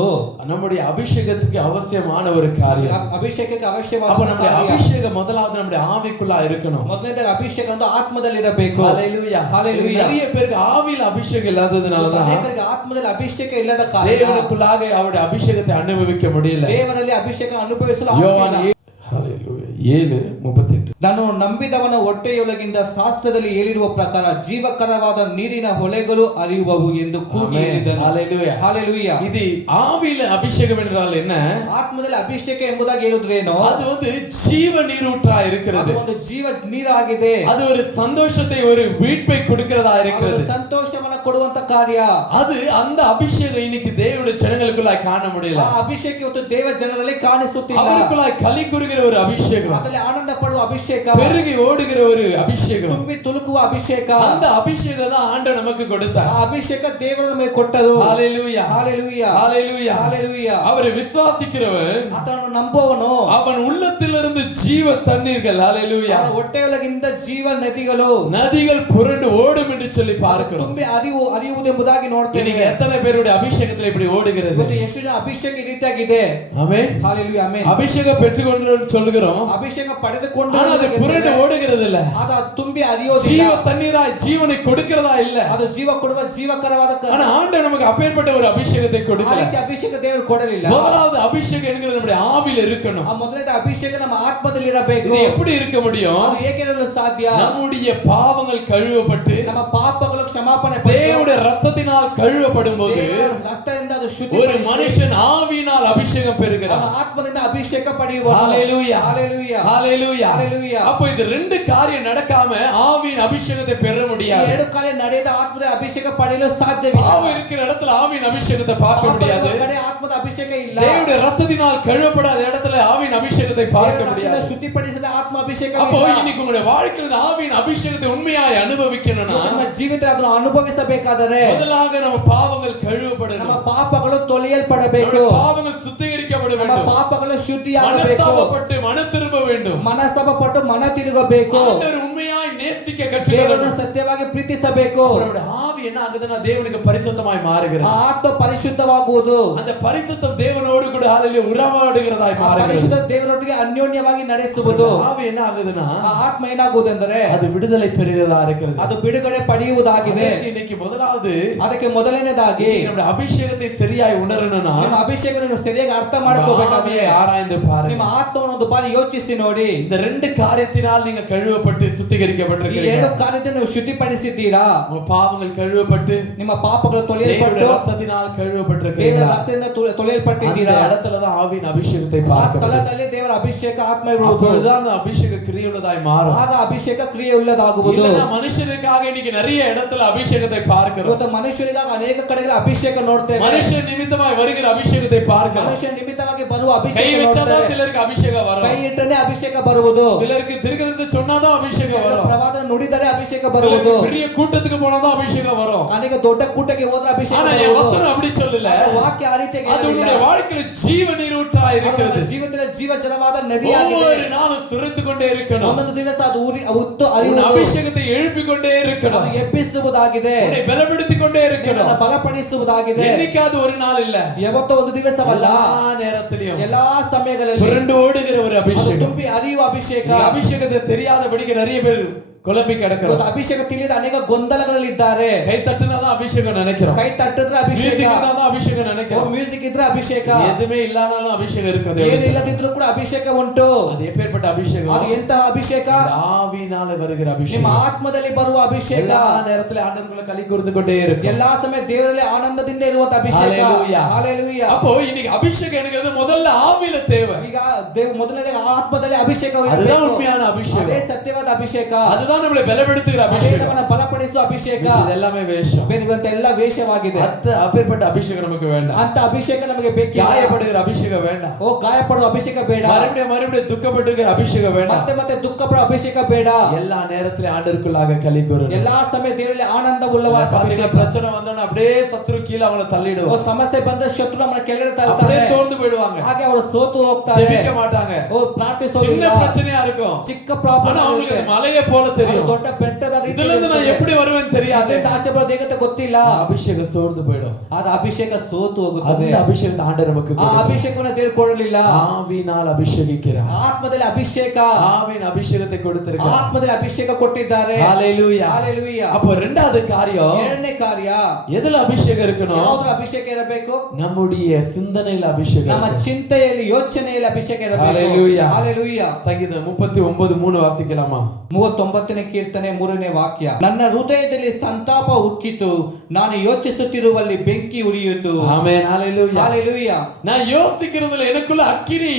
நம்முடைய அபிஷேகத்துக்கு அவசியமான ஒரு காரியம். ಅಭಿಷೇಕಕ್ಕೆ அப்ப ಅವಶ್ಯವಾದ நம்முடைய ಕಾರ್ಯ. அபிஷேகம் முதலாவது நம்முடைய ஆவிக்குள்ள இருக்கணும். ಮೊದಲನೇದಾಗಿ ಅಭಿಷೇಕ ಒಂದು ಆತ್ಮದಲ್ಲಿ ಇರಬೇಕು. ஹalleluya. ஹalleluya. நிறைய பேருக்கு ஆவியில அபிஷேகம் இல்லாததுனால தான் ಅನೇಕರಿಗೆ ಆತ್ಮದಲ್ಲಿ ಅಭಿಷೇಕ ಇಲ್ಲದ ಕಾರಣ தேவனுக்குள்ளாக அவருடைய அபிஷேகத்தை அனுபவிக்க முடியல. ದೇವರಲ್ಲಿ ಅಭಿಷೇಕ ಅನುಭವಿಸಲು யோவான் ಆಗಿಲ್ಲ. ஹalleluya 7:38. ನಾನು ನಂಬಿದವನ ಹೊಟ್ಟೆಯೊಳಗಿಂದ ಶಾಸ್ತ್ರದಲ್ಲಿ ಹೇಳಿರುವ ಪ್ರಕಾರ ಜೀವಕರವಾದ ನೀರಿನ ಹೊಳೆಗಳು ಹರಿಯುವವು ಎಂದು ಕೂಗಿ ಹೇಳಿದನು. ஹalleluya. ஹalleluya. இது ஆவியில அபிஷேகம் என்றால் என்ன? ಆತ್ಮದಲ್ಲಿ ಅಭಿಷೇಕ ಎಂಬುದಾಗಿ ಹೇಳಿದ್ರೇನು? அது வந்து ஜீவ நீரூற்றா இருக்கிறது. ಅದು ಒಂದು ಜೀವ ನೀರಾಗಿದೆ. அது ஒரு சந்தோஷத்தை, ஒரு மீட்பை கொடுக்கிறதா ಅದು இருக்கிறது. ಸಂತೋಷವನ್ನ ಕೊಡುವಂತ ಕಾರ್ಯ. அது அந்த அபிஷேகம் இன்னைக்கு தேவனுடைய ஜனங்களுக்குள்ளாய் காண முடியல. ಆ ಅಭಿಷೇಕ ಇವತ್ತು ದೇವ ಜನರಲ್ಲಿ ಕಾಣಿಸುತ್ತಿಲ್ಲ. அவருக்குள்ளாய் களி கூறுகிற ஒரு அபிஷேகம், ಅದರಲ್ಲಿ ಆನಂದ ಪಡುವ ಅಭಿಷೇಕ, பெருகி ஓடுகிற ஒரு அபிஷேகம், ತುಂಬಿ ತುಳುಕುವ ಅಭಿಷೇಕ. அந்த அபிஷேகம் தான் ஆண்டவர் நமக்கு கொடுத்தார். ಆ ಅಭಿಷೇಕ ದೇವರು ನಮಗೆ ಕೊಟ್ಟರು. ஹalleluya. ஹalleluya. ஹalleluya. ஹalleluya. அவரை விசுவாசிக்கிறவன் ಆತನನ್ನು ನಂಬುವವನು அவன் உள்ளத்திலிருந்து ஜீவ தண்ணீர்கள், ஹalleluya, ಅವನ ಹೊಟ್ಟೆಯೊಳಗಿಂದ ಜೀವ ನದಿಗಳು, நதிகள் புரண்டு ஓடும் என்று சொல்லி பார்க்கிறோம். ತುಂಬಿ ಹರಿಯುವುದೆಂಬುದಾಗಿ ನೋಡ್ತೇವೆ. இன்னைக்கு எத்தனை பேருடைய அபிஷேகத்துல இப்படி ஓடுகிறது? ಇವತ್ತು ಎಷ್ಟು ಜನ ಅಭಿಷೇಕ ಈ ರೀತಿಯಾಗಿದೆ. ஆமென். ஹalleluya. ಆಮೆನ್. அபிஷேகம் பெற்றுக்கொண்டு சொல்லுகிறோம், ಅಭಿಷೇಕ ಪಡೆದುಕೊಂಡು ஆனா அது புரண்டு ஓடுகிறது இல்ல. ಅದು ತುಂಬಿ ಹರಿಯೋದಿಲ್ಲ. ஜீவ தண்ணீராய் ஜீவனை கொடுக்கிறதா இல்ல. ಅದು ಜೀವ ಕೊಡುವ ಜೀವಕರವಾದ ஆனா ஆண்டவர் நமக்கு அப்பேற்பட்ட ஒரு அபிஷேகத்தை ಆ கொடுக்கல. ರೀತಿ ಅಭಿಷೇಕ ದೇವರು ಕೊಡಲಿಲ್ಲ. முதலாவது அபிஷேகம் என்கிறது நம்முடைய ஆவியில இருக்கணும். ಆ ಮೊದಲನೇ ಅಭಿಷೇಕ ನಮ್ಮ ಆತ್ಮದಲ್ಲಿ ಇರಬೇಕು. இது எப்படி இருக்க முடியும்? ಅದು ಹೇಗೆ ಇರಲು ಸಾಧ್ಯ? நம்முடைய பாவங்கள் கழுவப்பட்டு ನಮ್ಮ ಪಾಪಗಳು ಕ್ಷಮಾಪಣೆ தேவனுடைய ரத்தத்தினால் கழுவப்படும் போது ದೇವರ ರಕ್ತದಿಂದ ಅದು ஒரு ಶುದ್ಧೀಕರಿಸಿ மனுஷன் ஆவியினால் அபிஷேகம் பெறுகிறார். ಅವನ ಆತ್ಮದಿಂದ ಅಭಿಷೇಕ ಪಡೆಯುವನು. ஹalleluya. ஹalleluya. ஹalleluya. ஹalleluya. அப்ப இது ரெண்டு காரியம் நடக்காம ஆவியின் அபிஷேகத்தை பெற ಈ முடியாது. ಎರಡು ಕಾರ್ಯ ನಡೆಯದ ಆತ್ಮದ ಅಭಿಷೇಕ ಪಡೆಯಲು ಸಾಧ್ಯವಿಲ್ಲ. பாவம் இருக்கிற இடத்துல ஆவியின் அபிஷேகத்தை பார்க்க முடியாது. ಪಾಪದ ಕಡೆ ಆತ್ಮದ ಅಭಿಷೇಕ ಇಲ್ಲ. தேவனுடைய ரத்தத்தினால் கழுவப்படாத இடத்துல ஆவியின் அபிஷேகத்தை பார்க்க ದೇವರ ರಕ್ತದಿಂದ முடியாது. ಶುದ್ಧಿಪಡಿಸಿದ ಆತ್ಮ ಅಭಿಷೇಕ அப்போ ಇಲ್ಲ. இன்னைக்கு உங்களுடைய வாழ்க்கையில ஆவியின் அபிஷேகத்தை உண்மையாய் அனுபவிக்கணும்னா ನಮ್ಮ ಜೀವಿತ ಅದನ್ನು ಅನುಭವಿಸಬೇಕಾದರೆ முதலாக நம்ம பாவங்கள் ನಮ್ಮ கழுவப்படணும். ಪಾಪಗಳು ತೊಳೆಯಲ್ಪಡಬೇಕು. நம்முடைய பாவங்கள் சுத்திகரிக்கப்பட ನಮ್ಮ வேண்டும். ಪಾಪಗಳು ಶುದ್ಧಿಯಾಗಬೇಕು. மனஸ்தாபப்பட்டு மனம் திரும்ப வேண்டும். ಮನಸ್ತಾಪಪಟ್ಟು ಮನ ತಿರುಗಬೇಕು. ஆண்டவர் உண்மையாய் நேசிக்க ದೇವರನ್ನು கற்றுக்கொள்ளணும். ಸತ್ಯವಾಗಿ ಪ್ರೀತಿಸಬೇಕು. அவருடைய ஆவி என்ன ஆகுதுன்னா தேவனுக்கு பரிசுத்தமாய் ಆ மாறுகிறது. ಆತ್ಮ ಪರಿಶುದ್ಧವಾಗುವುದು. அந்த பரிசுத்தம் தேவனோடு கூட ஹalleluya உறவாடுகிறதாய் ಆ மாறுகிறது. ಪರಿಶುದ್ಧ ದೇವರೊಟ್ಟಿಗೆ ಅನ್ಯೋನ್ಯವಾಗಿ ನಡೆಸುವುದು. ஆவி என்ன ஆகுதுன்னா ಆ ಆತ್ಮ ಏನಾಗುವುದೆಂದರೆ அது விடுதலை பெறுகிறதா இருக்கிறது. ಅದು ಬಿಡುಗಡೆ ಪಡೆಯುವುದಾಗಿದೆ. இன்னைக்கு முதலாவது ಅದಕ್ಕೆ ಮೊದಲನೇದಾಗಿ நம்முடைய அபிஷேகத்தை சரியாய் உணரணும்னா ನಿಮ್ಮ ಅಭಿಷೇಕ ನೀವು ಸರಿಯಾಗಿ ಅರ್ಥ ಮಾಡ್ಕೋಬೇಕಾದ್ರೆ ஆவியை ஆராய்ந்து ನಿಮ್ಮ பாருங்க. ಆತ್ಮವನ್ನು ಒಂದು ಬಾರಿ ಯೋಚಿಸಿ ನೋಡಿ. இந்த ரெண்டு காரியத்தினால் நீங்க கழுவப்பட்டு ಈ சுத்திகரிக்கப்பட்டிருக்கீங்க. ಎರಡು ಕಾರ್ಯದಿಂದ ನೀವು ಶುದ್ಧಿಪಡಿಸಿದ್ದೀರಾ. உங்க பாவங்கள் கழுவப்பட்டு ನಿಮ್ಮ ಪಾಪಗಳು தேவனுடைய ತೊಳೆಯಲ್ಪಟ್ಟು ரத்தத்தினால் ದೇವರ கழுவப்பட்டிருக்கிறீர்களா? ರಕ್ತದಿಂದ அந்த ತೊಳೆಯಲ್ಪಟ್ಟಿದ್ದೀರಾ? இடத்துலதான் ஆவியின் அபிஷேகத்தை ಆ பார்க்க முடியும். ಸ್ಥಳದಲ್ಲಿ ದೇವರ ಅಭಿಷೇಕ ಆತ್ಮ ಇರುವುದು. அப்பொழுதுதான் அந்த அபிஷேக கிரியையுள்ளதாய் மாறும். ಆಗ ಅಭಿಷೇಕ ಕ್ರಿಯೆ ಉಳ್ಳದಾಗುವುದು. இல்லைன்னா மனுஷனுக்காக இன்னைக்கு நிறைய இடத்துல அபிஷேகத்தை பார்க்கிறோம். ಇವತ್ತು ಮನುಷ್ಯರಿಗಾಗಿ ಅನೇಕ ಕಡೆಗಳ ಅಭಿಷೇಕ ನೋಡ್ತೇವೆ. மனுஷன் நிமித்தமாய் வருகிற அபிஷೇகத்தை பார்க்கிறோம். ಮನುಷ್ಯ ನಿಮಿತ್ತವಾಗಿ ಬರುವ கை ಅಭಿಷೇಕ வச்சாதான் ನೋಡ್ತೇವೆ. சிலருக்கு அபிஷேகம் வரும். ಕೈ ಇಟ್ಟರೆ ಅಭಿಷೇಕ ಬರುವುದು. சிலருக்கு திருக்கதத்தை சொன்னாதான் அபிஷேகம் வரும். ಪ್ರವಾದನ ನುಡಿದರೆ ಅಭಿಷೇಕ ಬರುವುದು. சிலருக்கு பெரிய கூட்டத்துக்கு போனாதான் அபிஷேகம் வரும். ಅನೇಕ ದೊಡ್ಡ ಕೂಟಕ್ಕೆ ಹೋದ್ರೆ ಅಭಿಷೇಕ ஆனா என் ಬರುವುದು. வசனம் அப்படி சொல்லல. ವಾಕ್ಯ ಆ ರೀತಿಯಾಗಿ அது ಹೇಳಿಲ್ಲ. உன்னுடைய வாழ்க்கையில ஜீவ நீரூற்றாய் இருக்கிறது. ಜೀವನದಲ್ಲಿ ಜೀವಜಲವಾದ ನದಿಯಾಗಿದೆ. ஒவ்வொரு நாளும் சுரித்து கொண்டே இருக்கணும். ಒಂದೊಂದು ದಿವಸ ಅದು ಉತ್ತು உன் ಹರಿಯುವುದು. அபிஷேகத்தை எழுப்பிக் கொண்டே இருக்கணும். ಅದು ಎಬ್ಬಿಸುವುದಾಗಿದೆ. உன்னை பலப்படுத்திக் கொண்டே இருக்கணும். ನಿನ್ನನ್ನು ಬಲಪಡಿಸುವುದಾಗಿದೆ. என்னைக்காவது ஒரு நாள் இல்ல, ಯಾವತ್ತೋ ಒಂದು ದಿವಸವಲ್ಲ, எல்லா நேரத்திலும் ಎಲ್ಲಾ ಸಮಯಗಳಲ್ಲಿ புரண்டு ஓடுகிற ஒரு ಅದು அபிஷேகம். ತುಂಬಿ ಹರಿಯುವ ಅಭಿಷೇಕ. இந்த அபிஷேகத்தை தெரியாதபடிக்கு நிறைய பேர் குழப்பி கிடக்கிறோம். ಇವತ್ತು ಅಭಿಷೇಕ ತಿಳಿದ ಅನೇಕ ಗೊಂದಲಗಳಲ್ಲಿದ್ದಾರೆ. கை தட்டுனாதான் அபிஷேகம் நினைக்கிறோம். ಕೈ ತಟ್ಟಿದ್ರೆ ಅಭಿಷೇಕ, தான் அபிஷேகம் நினைக்கிறோம். ಮ್ಯೂಸಿಕ್ ಇದ್ರೆ ಅಭಿಷೇಕ, எதுவுமே இல்லாமலும் அபிஷேகம் இருக்குது. ಏನಿಲ್ಲದಿದ್ರು ಕೂಡ ಅಭಿಷೇಕ ಉಂಟು. அது எப்பேற்பட்ட அபிஷேகம்? ಅದು ಎಂತಹ ಅಭಿಷೇಕ? ஆவியினால வருகிற ನಿಮ್ಮ அபிஷேகம். ಆತ್ಮದಲ್ಲಿ ಬರುವ ಅಭಿಷೇಕ. எல்லா நேரத்திலும் ஆண்டவர்களை களி கூர்ந்து கொண்டே இருக்கு. ಎಲ್ಲಾ ಸಮಯ ದೇವರಲ್ಲಿ ಆನಂದದಿಂದ ಇರುವಂತ ಅಭಿಷೇಕ. Hallelujah. Hallelujah. அப்போ இன்னைக்கு அபிஷேகம் என்கிறது முதல்ல ஆவியில தேவை. ಈಗ ಮೊದಲನೇ ಆತ್ಮದಲ್ಲಿ ಅಭಿಷೇಕ அதுதான் உண்மையான அபிஷேகம். ಅದೇ ಸತ್ಯವಾದ ಅಭಿಷೇಕ. அதுதான் நம்மளை பலப்படுத்துகிற ಅದೇ அபிஷேகம். ನಮ್ಮನ್ನು ಬಲಪಡಿಸುವ ಅಭಿಷೇಕ. இது எல்லாமே வேஷம். ಎಲ್ಲ ವೇಷವಾಗಿದೆ. அப்பேற்பட்ட அபிஷேகம் நமக்கு வேண்டாம். ಅಂತ ಅಭಿಷೇಕ ನಮಗೆ ಬೇಕಿಲ್ಲ. காயப்படுகிற அபிஷேகம் வேண்டாம். ಓ ಗಾಯಪಡುವ ಅಭಿಷೇಕ ಬೇಡ. மறுபடியும் துக்கப்பட்டுகிற அபிஷேகம் வேண்டாம். ಮತ್ತೆ ಮತ್ತೆ ದುಃಖ ಪಡುವ ಅಭಿಷೇಕ ಬೇಡ. எல்லா நேரத்திலும் ஆண்டவருக்குள்ளாக களி கூறணும். ಎಲ್ಲಾ ಸಮಯ ದೇವರಲ್ಲಿ ಆನಂದ ಉಳ್ಳವಾದ ಅಭಿಷೇಕ. பிரச்சனை வந்தோன்னா அப்படியே சத்துரு கீழ அவங்கள ಓ தள்ளிடுவாங்க. ಸಮಸ್ಯೆ ಬಂದ ಶತ್ರು ನಮ್ಮನ್ನ ಕೆಳಗಡೆ அப்படியே ತಳ್ಳುತ್ತಾರೆ. சோர்ந்து போயிடுவாங்க. ಹಾಗೆ ಅವರು ಸೋತು ಹೋಗ್ತಾರೆ. ஜெபிக்க மாட்டாங்க. ಓ ಪ್ರಾರ್ಥಿಸೋದಿಲ್ಲ. சின்ன பிரச்சனையா இருக்கும். ಚಿಕ್ಕ ಪ್ರಾಬ್ಲಮ್ ஆனா அவங்களுக்கு அது மலையை போல ಅದು தெரியும். ದೊಡ್ಡ ಬೆಟ್ಟದ ರೀತಿ இதுல இருந்து நான் எப்படி வருவேன்னு தெரியாது. ಆಚೆ ಬರೋದು ಹೇಗಂತ ಗೊತ್ತಿಲ್ಲ. அபிஷேகம் சோர்ந்து போயிடும். ಆದ ಅಭಿಷೇಕ ಸೋತು ಹೋಗುತ್ತದೆ. அந்த அபிஷேகத்தை ஆண்டவர் நமக்கு ಆ ಅಭಿಷೇಕವನ್ನು ದೇವರು ಕೊಡಲಿಲ್ಲ. ஆவியினால் அபிஷேகிக்கிறார். ಆತ್ಮದಲ್ಲಿ ಅಭಿಷೇಕ, ஆவியின் அபிஷேகத்தை கொடுத்திருக்கிறார். ಆತ್ಮದಲ್ಲಿ ಅಭಿಷೇಕ ಕೊಟ್ಟಿದ್ದಾರೆ. ஹalleluya. Hallelujah. அப்போ இரண்டாவது காரியம், ಎರಡನೇ ಕಾರ್ಯ, எதுல அபிஷேகம் இருக்கணும்? ಯಾವ್ದ್ರ ಅಭಿಷೇಕ ಇರಬೇಕು? நம்முடைய சிந்தனையில அபிஷேகம். ನಮ್ಮ ಚಿಂತೆಯಲ್ಲಿ, ಯೋಚನೆಯಲ್ಲಿ ಅಭಿಷೇಕ ಇರಬೇಕು. Hallelujah. Hallelujah. சங்கீதம் 39:3 வாசிக்கலாமா? 39ನೇ ಕೀರ್ತನೆ 3ನೇ ವಾಕ್ಯ. ನನ್ನ ಹೃದಯದಲ್ಲಿ ಸಂತಾಪ ಉಕ್ಕಿತು, ನಾನು ಯೋಚಿಸುತ್ತಿರುವಲ್ಲಿ ಬೆಂಕಿ ಉರಿಯಿತು. ஆமென். ஹalleluya. Hallelujah. நான் யோசிக்கிறதுல எனக்குள்ள அக்கினி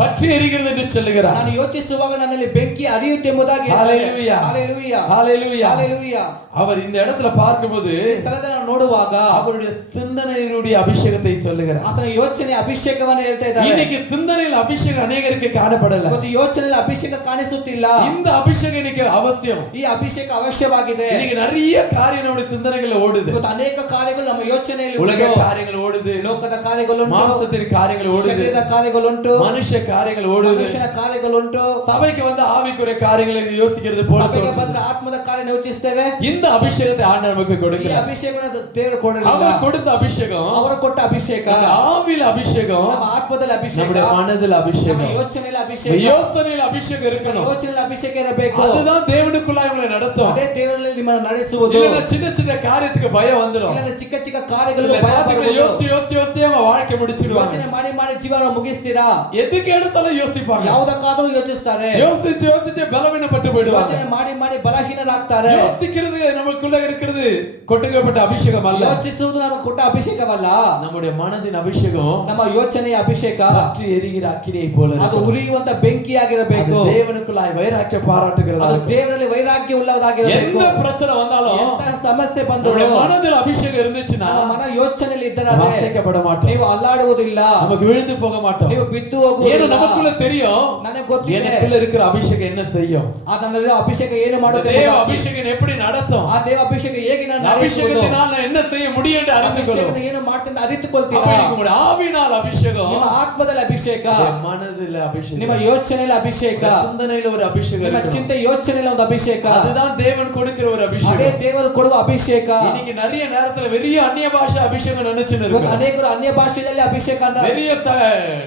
பற்றி எரிகிறது என்று சொல்லுகிறார். ನಾನು ಯೋಚಿಸುವಾಗ ನನ್ನಲ್ಲಿ ಬೆಂಕಿ ಹರಿಯುತ್ತೆಂಬುದಾಗಿ Hallelujah. Hallelujah. Hallelujah. Hallelujah. அவர் இந்த இடத்துல பார்க்கும்போது ಸ್ಥಳದಲ್ಲಿ ನೋಡುವಾಗ அவருடைய சிந்தனையினுடைய அபிஷேகத்தை சொல்லுகிறார். ಆತನ ಯೋಚನೆ ಅಭಿಷೇಕವನ್ನು ಹೇಳ್ತಾ ಇದ್ದಾರೆ. இன்னைக்கு சிந்தனையில் அபிஷேகம் அநேகருக்கு காணப்படல. ಮತ್ತು ಯೋಚನೆಯಲ್ಲಿ ಅಭಿಷೇಕ ಕಾಣಿಸುತ್ತಿಲ್ಲ. இந்த அபிஷேகம் இன்னைக்கு அவசியம். ಈ ಅಭಿಷೇಕ ಅವಶ್ಯವಾಗಿದೆ. இன்னைக்கு நிறைய காரியம் நம்முடைய சிந்தனைகள்ல ஓடுது. ಮತ್ತು ಅನೇಕ ಕಾರ್ಯಗಳು ನಮ್ಮ ಯೋಚನೆಯಲ್ಲಿ உலக ಉಂಟು. காரியங்கள் ஓடுது, ಲೋಕದ ಕಾರ್ಯಗಳುಂಟು, மாம்சத்தின் காரியங்கள் ஓடுது, ಶರೀರದ ಕಾರ್ಯಗಳುಂಟು, மனுஷ காரியங்கள் ஓடுது. ಮನುಷ್ಯನ ಕಾರ್ಯಗಳುಂಟು. சபைக்கு வந்து ஆவிக்குரிய காரியங்களை யோசிக்கிறது போல ಸಭೆಗೆ தோணுது. ಬಂದ್ರೆ ಆತ್ಮದ ಕಾರ್ಯ ಯೋಚಿಸ್ತೇವೆ. இந்த அபிஷேகத்தை ஆண்டவர் நமக்கு ಈ கொடுக்கிறார். ಅಭಿಷೇಕವನ್ನು ದೇವರು ಕೊಡಲಿಲ್ಲ. அவர் கொடுத்த அபிஷேகம், ಅವರು ಕೊಟ್ಟ ಅಭಿಷೇಕ, அந்த ஆவியில அபிஷேகம், ನಮ್ಮ ಆತ್ಮದಲ್ಲಿ ಅಭಿಷೇಕ, நம்முடைய மனதில் ನಮ್ಮ அபிஷேகம், ಯೋಚನೆಯಲ್ಲಿ ಅಭಿಷೇಕ, யோசனையில் அபிஷேகம் இருக்கணும். ಯೋಚನೆಯಲ್ಲಿ ಅಭಿಷೇಕ ಇರಬೇಕು. அதுதான் தேவனுக்குள்ளாய் உங்களை நடத்தும். ಅದೇ ದೇವರಲ್ಲಿ ನಿಮ್ಮನ್ನು ನಡೆಸುವುದು. இல்லைன்னா சின்ன சின்ன காரியத்துக்கு பயம் வந்துடும். ಇಲ್ಲ ಚಿಕ್ಕ ಚಿಕ್ಕ ಕಾರ್ಯಗಳು இல்ல ಭಯ காரியங்களை ಬರುವುದು. யோசிச்சு அவன் வாழ்க்கை முடிச்சிடுவாங்க. ಯೋಚನೆ ಮಾಡಿ ಮಾಡಿ ಜೀವನ ಮುಗಿಸ್ತೀರಾ? எதுக்கு எடுத்தாலும் யோசிப்பாங்க. ಯಾವುದಕ್ಕಾದರೂ ಯೋಚಿಸ್ತಾರೆ. யோசிச்சு பலவீனப்பட்டு போயிடுவாங்க. ಯೋಚನೆ ಮಾಡಿ ಮಾಡಿ ಬಲಹೀನರಾಗ್ತಾರೆ. யோசிக்கிறது நமக்குள்ள இருக்கிறது கொட்டுக்கப்பட்ட அபிஷேகம் அல்ல. ಯೋಚಿಸುವುದು ನಮಗೆ ಕೊಟ್ಟ ಅಭಿಷೇಕವಲ್ಲ. நம்முடைய மனதின் அபிஷேகம் ನಮ್ಮ ಯೋಚನೆಯ ಅಭಿಷೇಕ பற்றி எரிகிற அக்கினியை போல ಅದು இருக்கும். ಉರಿಯುವಂತ ಬೆಂಕಿಯಾಗಿರಬೇಕು. அது தேவனுக்குள்ளாய் வைராக்கிய பாராட்டுகிறது. ಅದು ದೇವರಲ್ಲಿ ವೈರಾಗ್ಯ ಉಳ್ಳದಾಗಿರಬೇಕು. எந்த பிரச்சனை வந்தாலும் ಎಂತ ಸಮಸ್ಯೆ ಬಂದರೂ நம்முடைய மனதில் அபிஷேகம் இருந்துச்சுன்னா ನಮ್ಮ ಮನ ಯೋಚನೆಯಲ್ಲಿ ಇದ್ದರೆ வாசிக்கப்பட மாட்டோம். ನೀವು ಅಲ್ಲಾಡುವುದಿಲ್ಲ, நமக்கு விழுந்து போக மாட்டோம். ನೀವು ಬಿದ್ದು ஏன்னா ಹೋಗುವುದಿಲ್ಲ. நமக்குள்ள தெரியும் ನನಗೆ ಗೊತ್ತಿದೆ எனக்குள்ள இருக்கிற அபிஷேகம் என்ன செய்யும். ಆ ನನ್ನಲ್ಲಿ ಅಭಿಷೇಕ ಏನು ಮಾಡುತ್ತೆ. தேவ அபிஷேகம் எப்படி நடத்தும். ಆ ದೇವ ಅಭಿಷೇಕ ಹೇಗೆ ನಾನು அபிஷேகத்தினால் நான் என்ன செய்ய முடியும் என்று அறிந்து கொள்ளும். ಅಭಿಷೇಕನ ಏನು ಮಾಡ್ತೀನಿ ಅಂತ ಅರಿತುಕೊಳ್ತೀರಾ. உங்களுடைய ஆவியினால் அபிஷேகம், ನಿಮ್ಮ ಆತ್ಮದಲ್ಲಿ ಅಭಿಷೇಕ, மனதில் அபிஷேகம், ನಿಮ್ಮ ಯೋಚನೆಯಲ್ಲಿ ಅಭಿಷೇಕ, சிந்தனையில ஒரு அபிஷேகம் ನಿಮ್ಮ இருக்கணும். ಚಿಂತೆ ಯೋಚನೆಯಲ್ಲಿ ಒಂದು ಅಭಿಷೇಕ. அதுதான் தேவன் கொடுக்கிற ஒரு ಅದೇ அபிஷேகம். ದೇವರು ಕೊಡುವ ಅಭಿಷೇಕ. இன்னைக்கு நிறைய நேரத்துல பெரிய அந்நிய பாஷை அபிஷேகம் நினைச்சுன்னு ಇವತ್ತು இருக்கு. ಅನೇಕರು ಅನ್ಯ ಭಾಷೆಯಲ್ಲಿ ಅಭಿಷೇಕ ಅಂತ, பெரிய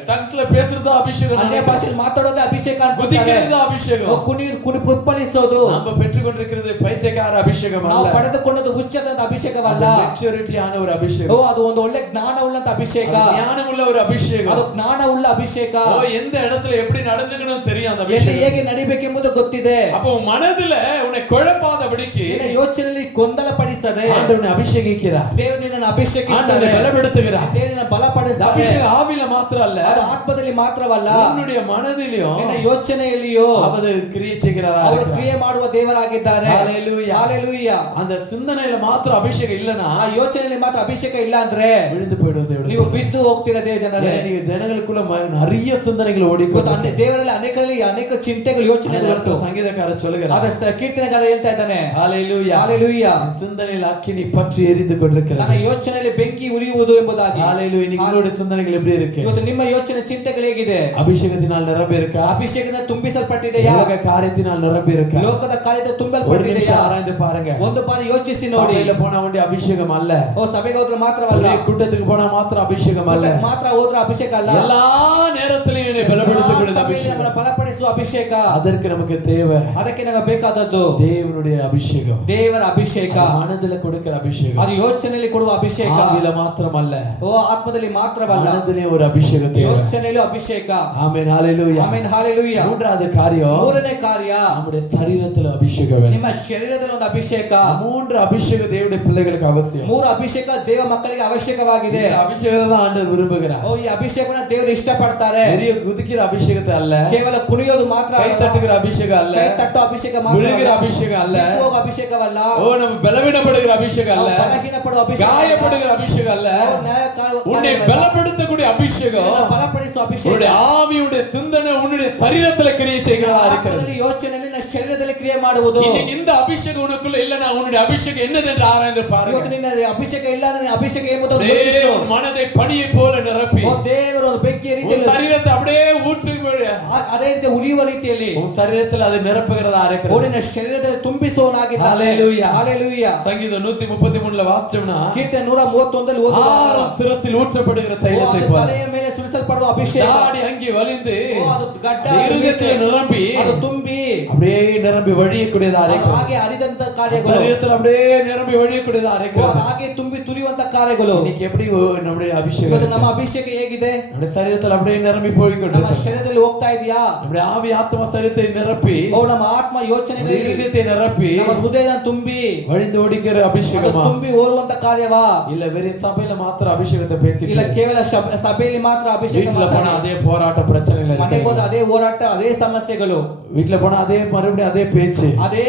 டங்ஸ்ல பேசுறது அபிஷேகம், ಅನ್ಯ ಭಾಷೆಯಲ್ಲಿ ಮಾತಾಡೋದೇ ಅಭಿಷೇಕ ಅಂತಾರೆ. குதிக்கிறது ಅಭಿಷೇகம். ಕುಣಿ ಕುಪ್ಪಳಿಸೋದು. நம்ம பெற்றுக்கொண்டிருக்கிறது பைத்தியக்கார அபிஷேகம் ನಾವು அல்ல. ಪಡೆದುಕೊಂಡದ್ದು ಹುಚ್ಚದಂತ ಅಭಿಷೇಕವಲ್ಲ. மெச்சூரிட்டியான ஒரு ಓ, அபிஷேகம், ಅದು ಒಂದು ಒಳ್ಳೆ ಜ್ಞಾನ ಉಳ್ಳಂತ ಅಭಿಷೇಕ. ஞானமுள்ள ஒரு அபிஷேகம். ಅದು ಜ್ಞಾನ ಉಳ್ಳ ಅಭಿಷೇಕ. ஓ, எந்த இடத்துல எப்படி நடந்துக்கணும் தெரியும் அந்த ಎಲ್ಲಿ அபிஷேகம். ಹೇಗೆ ನಡಿಬೇಕೆಂಬುದು ಗೊತ್ತಿದೆ. அப்போ மனதுல உன்னை குழப்பாதபடிக்கு ನಿನ್ನ ಯೋಚನೆಯಲ್ಲಿ ಗೊಂದಲ ಪಡಿಸದೆ ತುಂಬಿಸದೆ ஆண்டவனை அபிஷேகிக்கிறார், ದೇವರು ನಿನ್ನನ್ನು ஆண்டவனை ಅಭಿಷೇಕಿಸ್ತಾನೆ, பலப்படுத்துகிறார். ದೇವರು ನಿನ್ನನ್ನು இந்த ಬಲಪಡಿಸ್ತಾನೆ. அபிஷேகம் ஆவியில மாத்திரம் அல்ல, ಅದು ಆತ್ಮದಲ್ಲಿ ಮಾತ್ರವಲ್ಲ, உன்னுடைய மனதிலும் ನಿನ್ನ ಯೋಚನೆಯಲ್ಲಿಯೂ அவர் கிரியை செய்கிறாரா ಅವರು இருக்கிறார். ಕ್ರಿಯೆ ಮಾಡುವ ದೇವರಾಗಿದ್ದಾರೆ. ஹalleluya. ಹಾಲೆಲೂಯಾ. அந்த சிந்தனையில மாத்திரம் அபிஷேகம் இல்லனா ಆ ಯೋಚನೆಯಲ್ಲಿ ಮಾತ್ರ ಅಭಿಷೇಕ ಇಲ್ಲ ಅಂದ್ರೆ விழுந்து போயிடுவது. ನೀವು ಬಿದ್ದು ಹೋಗ್ತೀರಾ ಜನರೇ. நீங்க ஜனங்களுக்குள்ள நிறைய சிந்தனைகள் ಇವತ್ತು ஓடிக்கொண்டு ದೇವರಲ್ಲಿ ಅನೇಕ ಚಿಂತೆಗಳು ಯೋಚನೆಗಳು. சங்கீதக்காரர் சொல்லுகிறார், ಅದ ಕೀರ್ತನೆಗಾರ ಹೇಳ್ತಾ ಇದ್ದಾನೆ, ஹalleluya, ಹಾಲೆಲೂಯಾ, சிந்தனையில் அக்கினி பற்றி எரிந்து கொண்டிருக்கிறது. ನನ್ನ ಯೋಚನೆಯಲ್ಲಿ ಬೆಂಕಿ ಉರಿಯುವುದು ಎಂಬುದಾಗಿ. ஹalleluya. ನಿಮ್ಮோட சிந்தனைகள் எப்படி இருக்கு? ಇವತ್ತು ನಿಮ್ಮ ಯೋಚನೆ ಚಿಂತೆಗಳು ಹೇಗಿದೆ? அபிஷேகத்தினால் நிரம்பி இருக்கா? ಅಭಿಷೇಕದಿಂದ ತುಂಬಿಸಲ್ಪಟ್ಟಿದೆಯಾ? உலக காரியத்தினால் நிரம்பி இருக்கா? ಲೋಕದ ಕಾರ್ಯದ ஒரு ತುಂಬಲ್ಪಟ್ಟಿದೆಯಾ? நிமிஷம் ஆராய்ந்து பாருங்க. ಒಂದು ಬಾರಿ ಯೋಚಿಸಿ ನೋಡಿ. சபையில போனா வேண்டிய அபிஷேகம் அல்ல, ಓ ಸಭೆಗೆ ಹೋದ್ರೆ ಮಾತ್ರವಲ್ಲ, ஒரே கூட்டத்துக்கு போனா மாத்திரம் அபிஷேகம் அல்ல, ಮಾತ್ರ ಹೋದ್ರೆ ಅಭಿಷೇಕ ಅಲ್ಲ, எல்லா நேரத்திலும் என்னை பலப்படுத்தக்கூடிய அபிஷேகம். ನಮ್ಮನ್ನು ಬಲಪಡಿಸುವ ಅಭಿಷೇಕ. அதற்கு நமக்கு தேவை ಅದಕ್ಕೆ ನಮಗೆ ಬೇಕಾದದ್ದು தேவனுடைய அபிஷேகம், ದೇವರ ಅಭಿಷೇಕ. மனதில கொடுக்கிற அபிஷேகம். ಅದು ಯೋಚನೆಯಲ್ಲಿ ಕೊಡುವ ಅಭಿಷೇಕ. ஆவியில மாத்திரம் அல்ல, ಓ ಆತ್ಮದಲ್ಲಿ ಮಾತ್ರವಲ್ಲ, மனதிலே ஒரு அபிஷேகம் தேவை. ಯೋಚನೆಯಲ್ಲೂ ಅಭಿಷೇಕ. ஆமென், ஹalleluya. Amen, hallelujah. மூன்றாவது காரியம், ಮೂರನೇ ಕಾರ್ಯ, நம்முடைய சரீரத்துல அபிஷேகம் வேணும். ನಿಮ್ಮ ಶರೀರದಲ್ಲಿ ಒಂದು ಅಭಿಷೇಕ. மூன்று அபிஷேகம் தேவனுடைய பிள்ளைகளுக்கு அவசியம். ಮೂರು ಅಭಿಷೇಕ ದೇವ ಮಕ್ಕಳಿಗೆ ಅವಶ್ಯಕವಾಗಿದೆ. இந்த அபிஷேகத்தை தான் ஆண்டவர் விரும்புகிறார். ಓ ಈ ಅಭಿಷೇಕವನ್ನು ದೇವರು ಇಷ್ಟಪಡ್ತಾರೆ. பெரிய குதிக்கிற அபிஷேகத்தை அல்ல, ಕೇವಲ ಕುಣಿಯೋದು ಮಾತ್ರ கை ಅಲ್ಲ, தட்டுகிற அபிஷேகம் அல்ல, ಕೈ ತಟ್ಟೋ ಅಭಿಷೇಕ ಮಾತ್ರ விழுகிற ಅಲ್ಲ, அபிஷேகம் அல்ல, ಬಿದ್ದು ಹೋಗೋ ಅಭಿಷೇಕವಲ್ಲ, ஓ நம்ம பலவீனப்படுகிற அபிஷேகம் அல்ல, ಬಲಹೀನ ಪಡುವ ಅಭಿಷೇಕ ಅಲ್ಲ, காயப்படுகிற அபிஷேகம் அல்ல, ಓ ನ್ಯಾಯ ಕಾರ್ಯ- உன்னை பலப்படுத்தக்கூடிய அபிஷேகம், ನಿನ್ನನ್ನು ಬಲಪಡಿಸುವ ಅಭಿಷೇಕ. உன்னுடைய ஆவியுடைய சிந்தனை உன்னுடைய சரீரத்துல கிரியை செய்கிறதா இருக்கிறது. ಆತ್ಮದಲ್ಲಿ ಯೋಚನೆಯಲ್ಲಿ ನಿನ್ನ ಶರೀರದಲ್ಲಿ ಕ್ರಿಯೆ ಮಾಡುವುದು. இன்னைக்கு இந்த அபிஷேகம் உனக்குள்ள இல்லனா உன்னுடைய அபிஷேகம் என்னதென்று ஆராய்ந்து பாருங்க. ಇವತ್ತು ನಿನ್ನ ಅಭಿಷೇಕ ಇಲ್ಲ ಅಂದ್ರೆ ನಿನ್ನ ಅಭಿಷೇಕ ಎಂಬುದನ್ನು ಯೋಚಿಸು. தேவன் மனதை பனியை போல நிரப்பி ಓ ದೇವರು ಒಂದು ಬೆಂಕಿಯ உன் ರೀತಿಯಲ್ಲಿ சரீரத்தை அப்படியே ஊற்றி ಅದೇ ರೀತಿ ಉರಿಯುವ ರೀತಿಯಲ್ಲಿ உன் சரீரத்தில் அது நிரப்புகிறதா ಓ இருக்கிறது. ನಿನ್ನ ಶರೀರದಲ್ಲಿ ತುಂಬಿಸುವವನಾಗಿದ್ದಾನೆ. ஹalleluya. ಹಾಲೆಲೂಯಾ. சங்கீதம் 133ல வாசிச்சோம்னா ಕೀರ್ತನೆ 131ರಲ್ಲಿ ಓದುವಾಗ சிரசில் ஊற்றப்படுகிற ಓ தைலத்தை ಅದು போல ತಲೆಯ ಮೇಲೆ ಸುರಿಸಲ್ಪಡುವ ಅಭಿಷೇಕ. தாடி அங்கி வலிந்து ಓ ಅದು ಗಡ್ಡ இருதயத்தில் நிரம்பி ಅದು ತುಂಬಿ அப்படியே நிரம்பಿ வழியக்கூடியதா ಅದು இருக்கிறது. ಹಾಗೆ ಹರಿದಂತ ಕಾರ್ಯಗಳು. சரீரத்தில் அப்படியே நிரம்பி வழியக்கூடியதா ಓ ಅದು இருக்கிறது. ಹಾಗೆ ತುಂಬಿ ತುರಿಯುವಂತ ಕಾರ್ಯಗಳು. இன்னைக்கு எப்படி நம்முடைய அபிஷேகம் ಇವತ್ತು ನಮ್ಮ இருக்கு? ಅಭಿಷೇಕ ಹೇಗಿದೆ? நம்முடைய சரீரத்தில் அப்படியே நிரம்பி போய் ನಮ್ಮ கொண்டிருக்கிறது. ಶರೀರದಲ್ಲಿ ಹೋಗ್ತಾ ಇದೆಯಾ? நம்முடைய ஆவி ஆத்ம சரீரத்தை நிரப்பி ಓ ನಮ್ಮ ಆತ್ಮ ಯೋಚನೆಗಳಿಗೆ இருதயத்தை நிரப்பி ನಮ್ಮ ಹೃದಯ ತುಂಬಿ வழிந்து ஓடிக்கிற ಅದು அபிஷேகமா ತುಂಬಿ ಓಡುವಂತ ಕಾರ್ಯವಾ? இல்ல வெறும் சபையில மாத்திர அபிஷேகத்தை பேசி ಇಲ್ಲ ಕೇವಲ ಸಭೆಯಲ್ಲಿ ಮಾತ್ರ ಅಭಿಷೇಕ வீட்டுல போனா ಮಾತ್ರ. அதே போராட்ட பிரச்சனைகள் ಮನೆಗೆ இருக்கு. ಹೋದ್ರೆ ಅದೇ ಹೋರಾಟ, ಅದೇ ಸಮಸ್ಯೆಗಳು, வீட்டுல போனா அதே மறுபடியும் அதே பேச்சு, ಅದೇ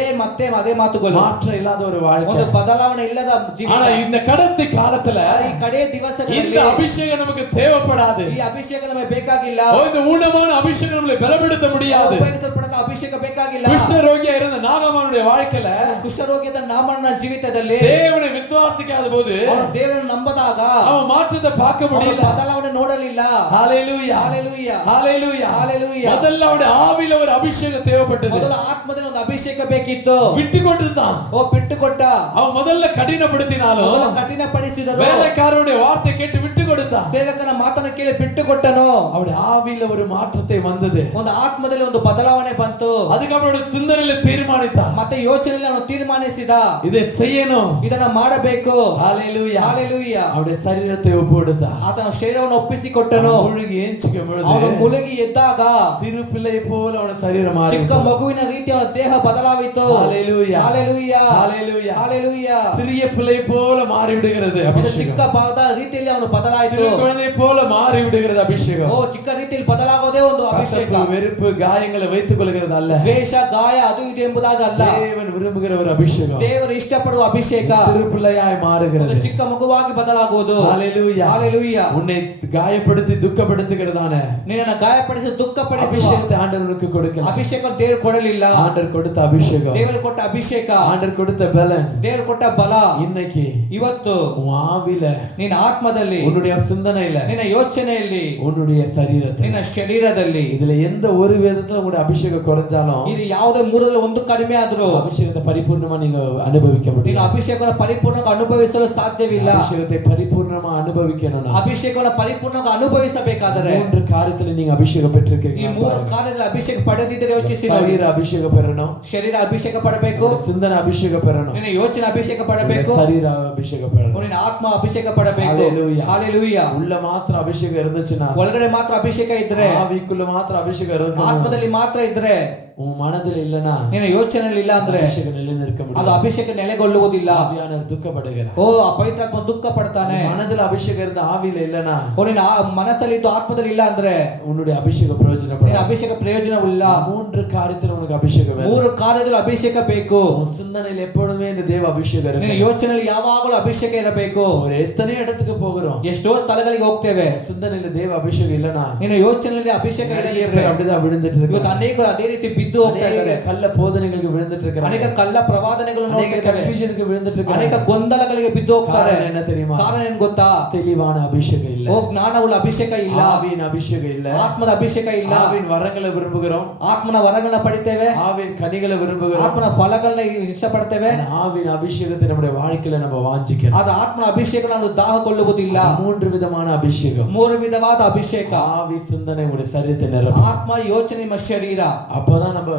ಮಾತುಗಳು, மாற்றம் இல்லாத ஒரு வாழ்க்கை. ಒಂದು ಬದಲಾವಣೆ ಇಲ್ಲದ ಜೀವನ. ஆனா இந்த கடைசி காலத்துல ಈ ಕಡೆಯ இந்த ದಿವಸಗಳಲ್ಲಿ அபிஷேகம் நமக்கு தேவைப்படாது. ಈ ಅಭಿಷೇಕ ನಮಗೆ ಬೇಕಾಗಿಲ್ಲ. ஓ, இந்த ஊனமான அபிஷேகம் நம்மளை பலப்படுத்த முடியாது. ಉಪಯೋಗಿಸಲ್ಪಡುವಂತ ಅಭಿಷೇಕ ಬೇಕಾಗಿಲ್ಲ. குஷ்டரோகியா இருந்த நாகமானுடைய வாழ்க்கையில ಕುಷ್ಠರೋಗಿಯಾದ ನಾಮನ ಜೀವಿತದಲ್ಲಿ தேவனை விசுவாசிக்காத போது ಅವನು ದೇವರನ್ನು ನಂಬದಾಗ அவன் மாற்றத்தை பார்க்க ಅವನು முடியல. ಬದಲಾವಣೆ ನೋಡಲಿಲ್ಲ. ஹalleluya, ಹಾಲೆಲೂಯಾ. ஹalleluya, ஹalleluya. முதல்ல அவருடைய ஆவியில ஒரு அபிஷேகம் தேவைப்பட்டது. ಮೊದಲು ಆತ್ಮದಲ್ಲಿ ಒಂದು ಅಭಿಷೇಕ ಬೇಕಿತ್ತು. விட்டு கொண்டுதான் ಓ ಬಿಟ್ಟು ಕೊಟ್ಟ. அவன் முதல்ல கடினப்படுத்தினாலும் ಮೊದಲು ಕಠಿಣಪಡಿಸಿದರು. வேலைக்காரருடைய வார்த்தை கேட்டு விட்டு கொடுத்தான். ಸೇವಕನ ಮಾತನ್ನು ಕೇಳಿ ಬಿಟ್ಟು ಕೊಟ್ಟನು. அவருடைய ஆவியில ஒரு மாற்றத்தை வந்தது. ಒಂದು ಆತ್ಮದಲ್ಲಿ ಒಂದು ಬದಲಾವಣೆ ಬಂತು. அதுக்கு அவருடைய சிந்தனையில தீர்மானித்தான், ಮತ್ತೆ ಯೋಚನೆಯಲ್ಲಿ ಅವನು ತೀರ್ಮಾನಿಸಿದ, இதை செய்யணும். ಇದನ್ನ ಮಾಡಬೇಕು. ஹalleluya, ಹಾಲೆಲೂಯಾ. அவருடைய சரீரத்தை ஒப்பு கொடுத்தான். ಆತನ ಶರೀರವನ್ನು ಒಪ್ಪಿಸಿಕೊಟ್ಟನು. முழுகி ஏஞ்சிக்கும் ಅವನು பொழுது ಮುಳುಗಿ ಎದ್ದಾಗ சிறு பிள்ளை போல அவன சரீரம் மாறி ಚಿಕ್ಕ ಮಗುವಿನ ರೀತಿ ಅವನ ದೇಹ ಬದಲಾಯಿತು. ஹalleluya, ಹಾಲೆಲೂಯಾ. ஹalleluya, ಹಾಲೆಲೂಯಾ. சிறிய பிள்ளை போல மாறி விடுகிறது ಒಂದು அபிஷேகம். ಚಿಕ್ಕ ಭಾಗದ ರೀತಿಯಲ್ಲಿ ಅವನು ಬದಲಾಯಿತು. சிறு குழந்தை போல மாறி விடுகிறது அபிஷேகம். ಓ ಚಿಕ್ಕ ರೀತಿಯಲ್ಲಿ ಬದಲಾಗೋದೇ ಒಂದು ಅಭಿಷೇಕ. கசப்பு, வெறுப்பு, காயங்களை வைத்துக் கொள்கிறது அல்ல. ದ್ವೇಷ, ಗಾಯ ಅದು ಇದು ಎಂಬುದಾಗಿ ಅಲ್ಲ. தேவன் விரும்புகிற ஒரு அபிஷேகம் ದೇವರು ಇಷ್ಟಪಡುವ ಅಭಿಷೇಕ சிறு பிள்ளையாய் ಒಂದು மாறுகிறது. ಚಿಕ್ಕ ಮಗುವಾಗಿ ಬದಲಾಗುವುದು. ஹalleluya, ಹಾಲೆಲೂಯಾ. உன்னை காயப்படுத்தி துக்கப்படுத்துகிறதான ನಿನ್ನನ್ನು ಗಾಯಪಡಿಸಿ ದುಃಖಪಡಿಸುವ அபிஷேகத்தை ஆண்டவர் உனக்கு கொடுக்கல. ಅಭಿಷೇಕ ದೇವರು ಕೊಡಲಿಲ್ಲ. ஆண்டவர் கொடுத்த அபிஷேகம், ದೇವರು ಕೊಟ್ಟ ಅಭಿಷೇಕ, ஆண்டவர் கொடுத்த பலன் ದೇವರು ಕೊಟ್ಟ ಬಲ இன்னைக்கு ಇವತ್ತು உன் ஆவில, ನಿನ್ನ ಆತ್ಮದಲ್ಲಿ, உன்னுடைய சிந்தனையில, ನಿನ್ನ ಯೋಚನೆಯಲ್ಲಿ, உன்னுடைய சரீரத்தை, ನಿನ್ನ ಶರೀರದಲ್ಲಿ இதுல எந்த ஒரு விதத்துல உங்களுடைய அபிஷேகம் குறைஞ்சாலும் ಇದು ಯಾವುದೇ ಮೂರಲ್ಲಿ ಒಂದು ಕಡಿಮೆ ಆದ್ರೂ அபிஷேகத்தை பரிபூர்ணமா நீங்க அனுபவிக்க ನೀನು முடியும். ಅಭಿಷೇಕವನ್ನು ಪರಿಪೂರ್ಣವಾಗಿ ಅನುಭವಿಸಲು ಸಾಧ್ಯವಿಲ್ಲ. அபிஷேகத்தை பரிபூர்ணமா அனுபவிக்கணும்னா ಅಭಿಷೇಕವನ್ನು ಪರಿಪೂರ್ಣವಾಗಿ ಅನುಭವಿಸಬೇಕಾದರೆ மூன்று காரியத்துல நீங்க அபிஷேகம் ಈ பெற்றிருக்கீங்க. ಮೂರು ಕಾರ್ಯದಲ್ಲಿ ಅಭಿಷೇಕ ಪಡೆದಿದ್ದರೆ ಯೋಚಿಸಿ ನೋಡಿ. சரீர அபிஷேகம் பெறணும், ಶರೀರ ಅಭಿಷೇಕ ಪಡಬೇಕು, சிந்தனை அபிஷேகம் பெறணும், ನಿನ್ನ ಯೋಚನೆ ಅಭಿಷೇಕ ಪಡಬೇಕು, சரீர அபிஷேகம் பெறணும். ನಿನ್ನ ಆತ್ಮ ಅಭಿಷೇಕ ಪಡಬೇಕು. ஹalleluya. ಹಾಲೆಲೂಯಾ. உள்ள மாத்திரம் அபிஷேகம் இருந்துச்சுன்னா, ಒಳಗಡೆ ಮಾತ್ರ ಅಭಿಷೇಕ ಇದ್ರೆ, ஆவிக்குள்ள மாத்திரம் அபிஷேகம் இருந்துச்சுன்னா, ಆತ್ಮದಲ್ಲಿ ಮಾತ್ರ ಇದ್ರೆ உன் மனதில் இல்லனா ನಿನ್ನ ಯೋಚನೆಯಲ್ಲಿ ಇಲ್ಲ ಅಂದ್ರೆ அபிஷேகம் நிலைநிற்க ಅದು முடியாது. ಅಭಿಷೇಕ ನೆಲೆಗೊಳ್ಳುವುದಿಲ್ಲ. ஆவியானவர் துக்கப்படுகிறார். ಓ ಆ ಪವಿತ್ರಾತ್ಮ ದುಃಖ ಪಡ್ತಾನೆ. மனதில் அபிஷேகம் இருந்த ஆவியில இல்லனா ಓ ನಿನ್ನ ಮನಸ್ಸಲ್ಲಿ ಇದ್ದು ಆತ್ಮದಲ್ಲಿ ಇಲ್ಲ ಅಂದ್ರೆ உன்னுடைய அபிஷேகம் ನಿನ್ನ பிரயோஜனப்படாது. ಅಭಿಷೇಕ ಪ್ರಯೋಜನವಿಲ್ಲ. 3 காரியத்தில் உனக்கு அபிஷேகம் வேணும். 3 ಕಾರ್ಯದಲ್ಲಿ ಅಭಿಷೇಕ ಬೇಕು. உன் சிந்தனையில் எப்பொழுதுமே இந்த தேவ அபிஷேகம் ನಿನ್ನ இருக்கு. ಯೋಚನೆಯಲ್ಲಿ ಯಾವಾಗಲೂ ಅಭಿಷೇಕ ಇರಬೇಕು. ஒரு எத்தனை இடத்துக்கு போகிறோம், ಎಷ್ಟೋ ಸ್ಥಳಗಳಿಗೆ ಹೋಗ್ತೇವೆ, சிந்தனையில தேவ அபிஷேகம் இல்லனா ನಿನ್ನ ಯೋಚನೆಯಲ್ಲಿ ಅಭಿಷೇಕ நிறைய ಇಲ್ಲದಿದ್ರೆ பேர் அப்படிதான் விழுந்துட்டு ಇವತ್ತು இருக்காங்க. ಅನೇಕರು ಅದೇ ರೀತಿ ಬಿದ್ದು ಹೋಗ್ತಾ ಇದ್ದಾರೆ. அநேக கள்ள போதனைகளுக்கு விழுந்துட்டு இருக்காங்க. ಅನೇಕ ಕಳ್ಳ ಪ್ರವಾದನೆಗಳನ್ನು அநேக ನೋಡ್ತಾ ಇದ್ದೇವೆ. கன்ஃபியூஷனுக்கு விழுந்துட்டு இருக்காங்க. ಅನೇಕ ಗೊಂದಲಗಳಿಗೆ ಬಿದ್ದು ಹೋಗ್ತಾರೆ. காரணம் என்ன தெரியுமா? ಕಾರಣ ಏನ್ ಗೊತ್ತಾ? தெளிவான அபிஷேகம் இல்ல. ಓ ಜ್ಞಾನವುಳ್ಳ ಅಭಿಷೇಕ ಇಲ್ಲ, ஆவியின் அபிஷேகம் இல்ல. ಆತ್ಮದ ಅಭಿಷೇಕ ಇಲ್ಲ. ஆவியின் வரங்களை விரும்புகிறோம், ಆತ್ಮನ ವರಗಳನ್ನ ಪಡಿತೇವೆ, ஆவியின் கனிகளை விரும்புகிறோம். ಆತ್ಮನ ಫಲಗಳನ್ನ ಇಷ್ಟಪಡ್ತೇವೆ. ஆவியின் அபிஷேகத்தை நம்முடைய வாழ்க்கையில நம்ம வாஞ்சிக்கிறோம். ಆದ ಆತ್ಮನ ಅಭಿಷೇಕ ನಾವು ದಾಹಗೊಳ್ಳುವುದಿಲ್ಲ. 3 விதமான அபிஷேகம். 3 ವಿಧವಾದ ಅಭಿಷೇಕ. ஆவி சிந்தனை உடைய சரீரத்தை நிரப்பும். ಆತ್ಮ ಯೋಚನೆ ನಮ್ಮ ಶರೀರ. அப்பதான் நம்ம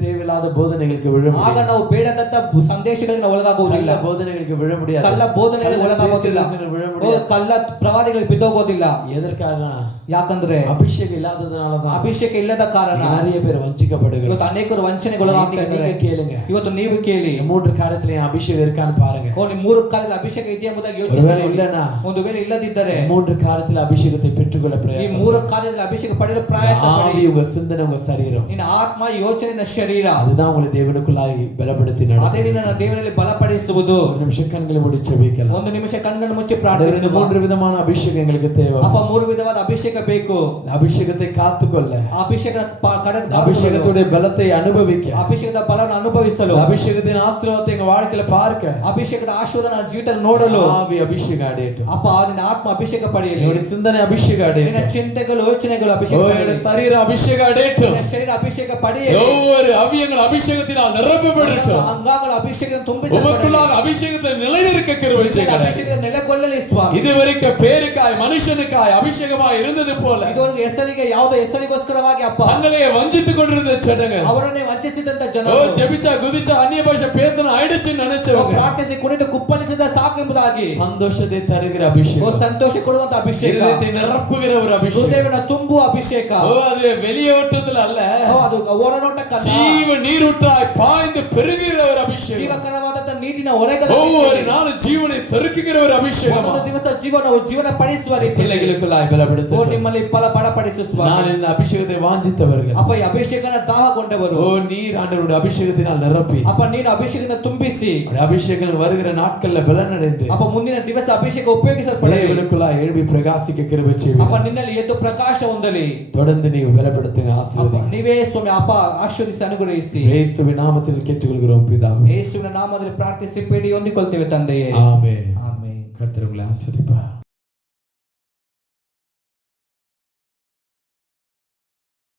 தேவையில்லாத போதனைகளுக்கு விழ ಆಗ முடியும். ನಾವು ಬೇಡದಂತ ಸಂದೇಶಗಳಿಗೆ ಒಳಗಾಗುವುದಿಲ್ಲ, கள்ள போதனைகளுக்கு விழ முடியாது. ಕಳ್ಳ ಬೋಧನೆಗಳಿಗೆ ಒಳಗಾಗೋದಿಲ್ಲ, விழ ಓ முடியாது. ಕಳ್ಳ ಪ್ರವಾದಿಗಳಿಗೆ ಬಿದ್ದೋಗೋದಿಲ್ಲ. எதற்காக? ಯಾಕಂದ್ರೆ அபிஷேகம் இல்லாததுனாலதான் ಅಭಿಷೇಕ ಇಲ್ಲದ ಕಾರಣ நிறைய பேர் வஞ்சிக்கப்படுகிறார்கள். ಇವತ್ತು ಅನೇಕರು ವಂಚನೆಗೊಳಗಾಗ್ತಾ ಇದ್ದಾರೆ. நீங்க ಕೇளுங்க, ಇವತ್ತು ನೀವು ಕೇಳಿ, இந்த 3 காரியத்துல என் அபிஷேகம் இருக்கான்னு பாருங்க. ಓ ನೀವು 3 ಕಾಲದ ಅಭಿಷೇಕ ಇದೆಯಾ ಎಂಬುದಾಗಿ ಯೋಚಿಸಿ. ஒருவேளை இல்லனா, ಒಂದು ವೇಳೆ ಇಲ್ಲದಿದ್ದರೆ 3 காரியத்துல அபிஷேகத்தை பெற்றுக்கொள்ள ಈ பிரயாசம். 3 ಕಾರ್ಯದಲ್ಲಿ ಅಭಿಷೇಕ ಪಡೆಯಲು ಪ್ರಯಾಸ ஆவி ಪಡಿ. உங்க சிந்தனை உங்க சரீரம் ನಿನ್ನ ಆತ್ಮ ಯೋಚನೆ ನಿನ್ನ ಶರೀರ, அதுதான் உங்களை தேவனுக்குள்ளாய் பலப்படுத்தி ಅದೇ நடத்தும். ನಿನ್ನ ದೇವರಲ್ಲಿ ಬಲಪಡಿಸುವುದು. ஒரு நிமிஷம் கண்களை மூடி ஜெபிக்கலாம். 1 ನಿಮಿಷ ಕಣ್ಗಳನ್ನು ಮುಚ್ಚಿ இந்த ಪ್ರಾರ್ಥಿಸುವ. 3 விதமான அபிஷேகம் எங்களுக்கு தேவை. ಅಪ್ಪ 3 ವಿಧವಾದ ಅಭಿಷೇಕ ಬೇಕು. இந்த அபிஷேகத்தை காத்துக்கொள்ள, ಆ ಅಭಿಷೇಕ அபிஷேகத்துடைய பலத்தை அனுபவிக்க, ಅಭಿಷೇಕದ ಬಲವನ್ನು ಅನುಭವಿಸಲು, அபிஷேகத்தின் ஆசீர்வாதத்தை எங்க வாழ்க்கையில பார்க்க ಅಭಿಷೇಕದ ಆಶೀರ್ವಾದ ನನ್ನ ಜೀವಿತದಲ್ಲಿ ನೋಡಲು ஆவி அபிஷேகம் அடையட்டும். ಅಪ್ಪ ನಿನ್ನ ಆತ್ಮ ಅಭಿಷೇಕ ಪಡೆಯಲಿ. என்னுடைய சிந்தனை அபிஷேகம் ನಿನ್ನ அடையட்டும். ಚಿಂತೆಗಳು ಯೋಚನೆಗಳು ಅಭಿಷೇಕ என்னுடைய ಪಡೆಯಲಿ. சரீரம் அபிஷேகம் அடையட்டும். ನಿನ್ನ ಶರೀರ ಅಭಿಷೇಕ ಪಡೆಯಲಿ. ஒவ்வொரு அவயங்கள் அபிஷேகத்தினால் நிரப்பப்படட்டும். ಅಂಗಗಳು ಅಭಿಷೇಕದಿಂದ ತುಂಬಿಸಲ್ಪಡಲಿ. உமக்குள்ளாக அபிஷேகத்தில் நிலைநிற்க கிருபை செய்யுங்க. ಅಭಿಷೇಕದ ನೆಲೆಗೊಳ್ಳಲಿ ಸ್ವಾಮಿ. இதுவரைக்கும் பேருக்காய் மனுஷனுக்காய் அபிஷேகமாய் இருந்தது போல ಇದುವರೆಗೆ ಹೆಸರಿಗೆ ಯಾವುದೋ ಹೆಸರಿಗೋಸ್ಕರವಾಗಿ ಅಪ್ಪ தங்களை வஞ்சித்துக் கொண்டிருந்த ஜனங்க, ಅವರನ್ನೇ ವಂಚಿಸಿದಂತ ஓ ಜನರು, ஜெபிச்சா குதிச்சா அந்நிய பாஷை பேசணும் ஆயிடுச்சுன்னு நினைச்சவங்க, ಪ್ರಾರ್ಥಿಸಿ ಕುಣಿದು ಕುಪ್ಪಳಿಸಿದ ಸಾಕು ಎಂಬುದಾಗಿ சந்தோஷத்தை தருகிற ಓ அபிஷேகம், ಸಂತೋಷ ಕೊಡುವಂತ ಅಭಿಷೇಕ, இருதயத்தை நிரப்புகிற ஒரு அபிஷேகம். ಹೃದಯವನ್ನು ತುಂಬುವ ಅಭಿಷೇಕ. ஓ அது வெளியோட்டத்துல அல்ல, ಓ ಅದು ಓಡನೋಟಕ್ಕಲ್ಲ, ஜீவ நீரூற்றாய் பாய்ந்து பெருகிற ஒரு அபிஷேகம். ಜೀವಕರವಾದಂತ ನೀರಿನ ಹೊರೆಗಳ ஒவ்வொரு நாளும் ஜீவனை செருக்குகிற ஒரு அபிஷேகம். ಒಂದೊಂದು ದಿವಸ ಜೀವನ ಪಡಿಸುವ ರೀತಿ பிள்ளைகளுக்குள்ளாய் ಓ பலப்படுத்த ನಿಮ್ಮಲ್ಲಿ ಬಲಪಡಿಸುವ நான் இந்த அபிஷேகத்தை வாஞ்சித்தவர்கள், ಅಪ್ಪ ಈ ಅಭಿಷೇಕನ ದಾಹಗೊಂಡವರು, ஓ நீர் ஆண்டவருடைய அபிஷேகத்தினால் நிரப்பி ಅಪ್ಪ ನೀನು ಅಭಿಷೇಕದಿಂದ ತುಂಬಿಸಿ அவருடைய அபிஷேகம் வருகிற நாட்கள்ல பலனடைந்து ಅಪ್ಪ ಮುಂದಿನ ದಿವಸ ಅಭಿಷೇಕ ಉಪಯೋಗಿಸಲ್ಪಡಲಿ. இவனுக்குள்ளாய் எழுப்பி பிரகாசிக்க கிருபை ಅಪ್ಪ செய்வீர். ನಿನ್ನಲ್ಲಿ ಎದ್ದು ಪ್ರಕಾಶ ಹೊಂದಲಿ. தொடர்ந்து நீங்க பலப்படுத்துங்க, ಅಪ್ಪ ஆசீர்வதிங்க. ನೀವೇ ಸ್ವಾಮಿ ಅಪ್ಪ ಆಶೀರ್ವದಿಸಿ ಅನುಗ್ರಹಿಸಿ. இயேசுவின் நாமத்தில் கேட்டுக்கொள்கிறோம் பிதாவே. ಯೇಸುವಿನ ನಾಮದಲ್ಲಿ ಪ್ರಾರ್ಥಿಸಿ ಬೇಡಿ ಹೊಂದಿಕೊಳ್ತೇವೆ ತಂದೆಯೇ. ஆமென். ಆಮೆನ್. கர்த்தர் உங்களை ஆசீர்வதிப்பார்.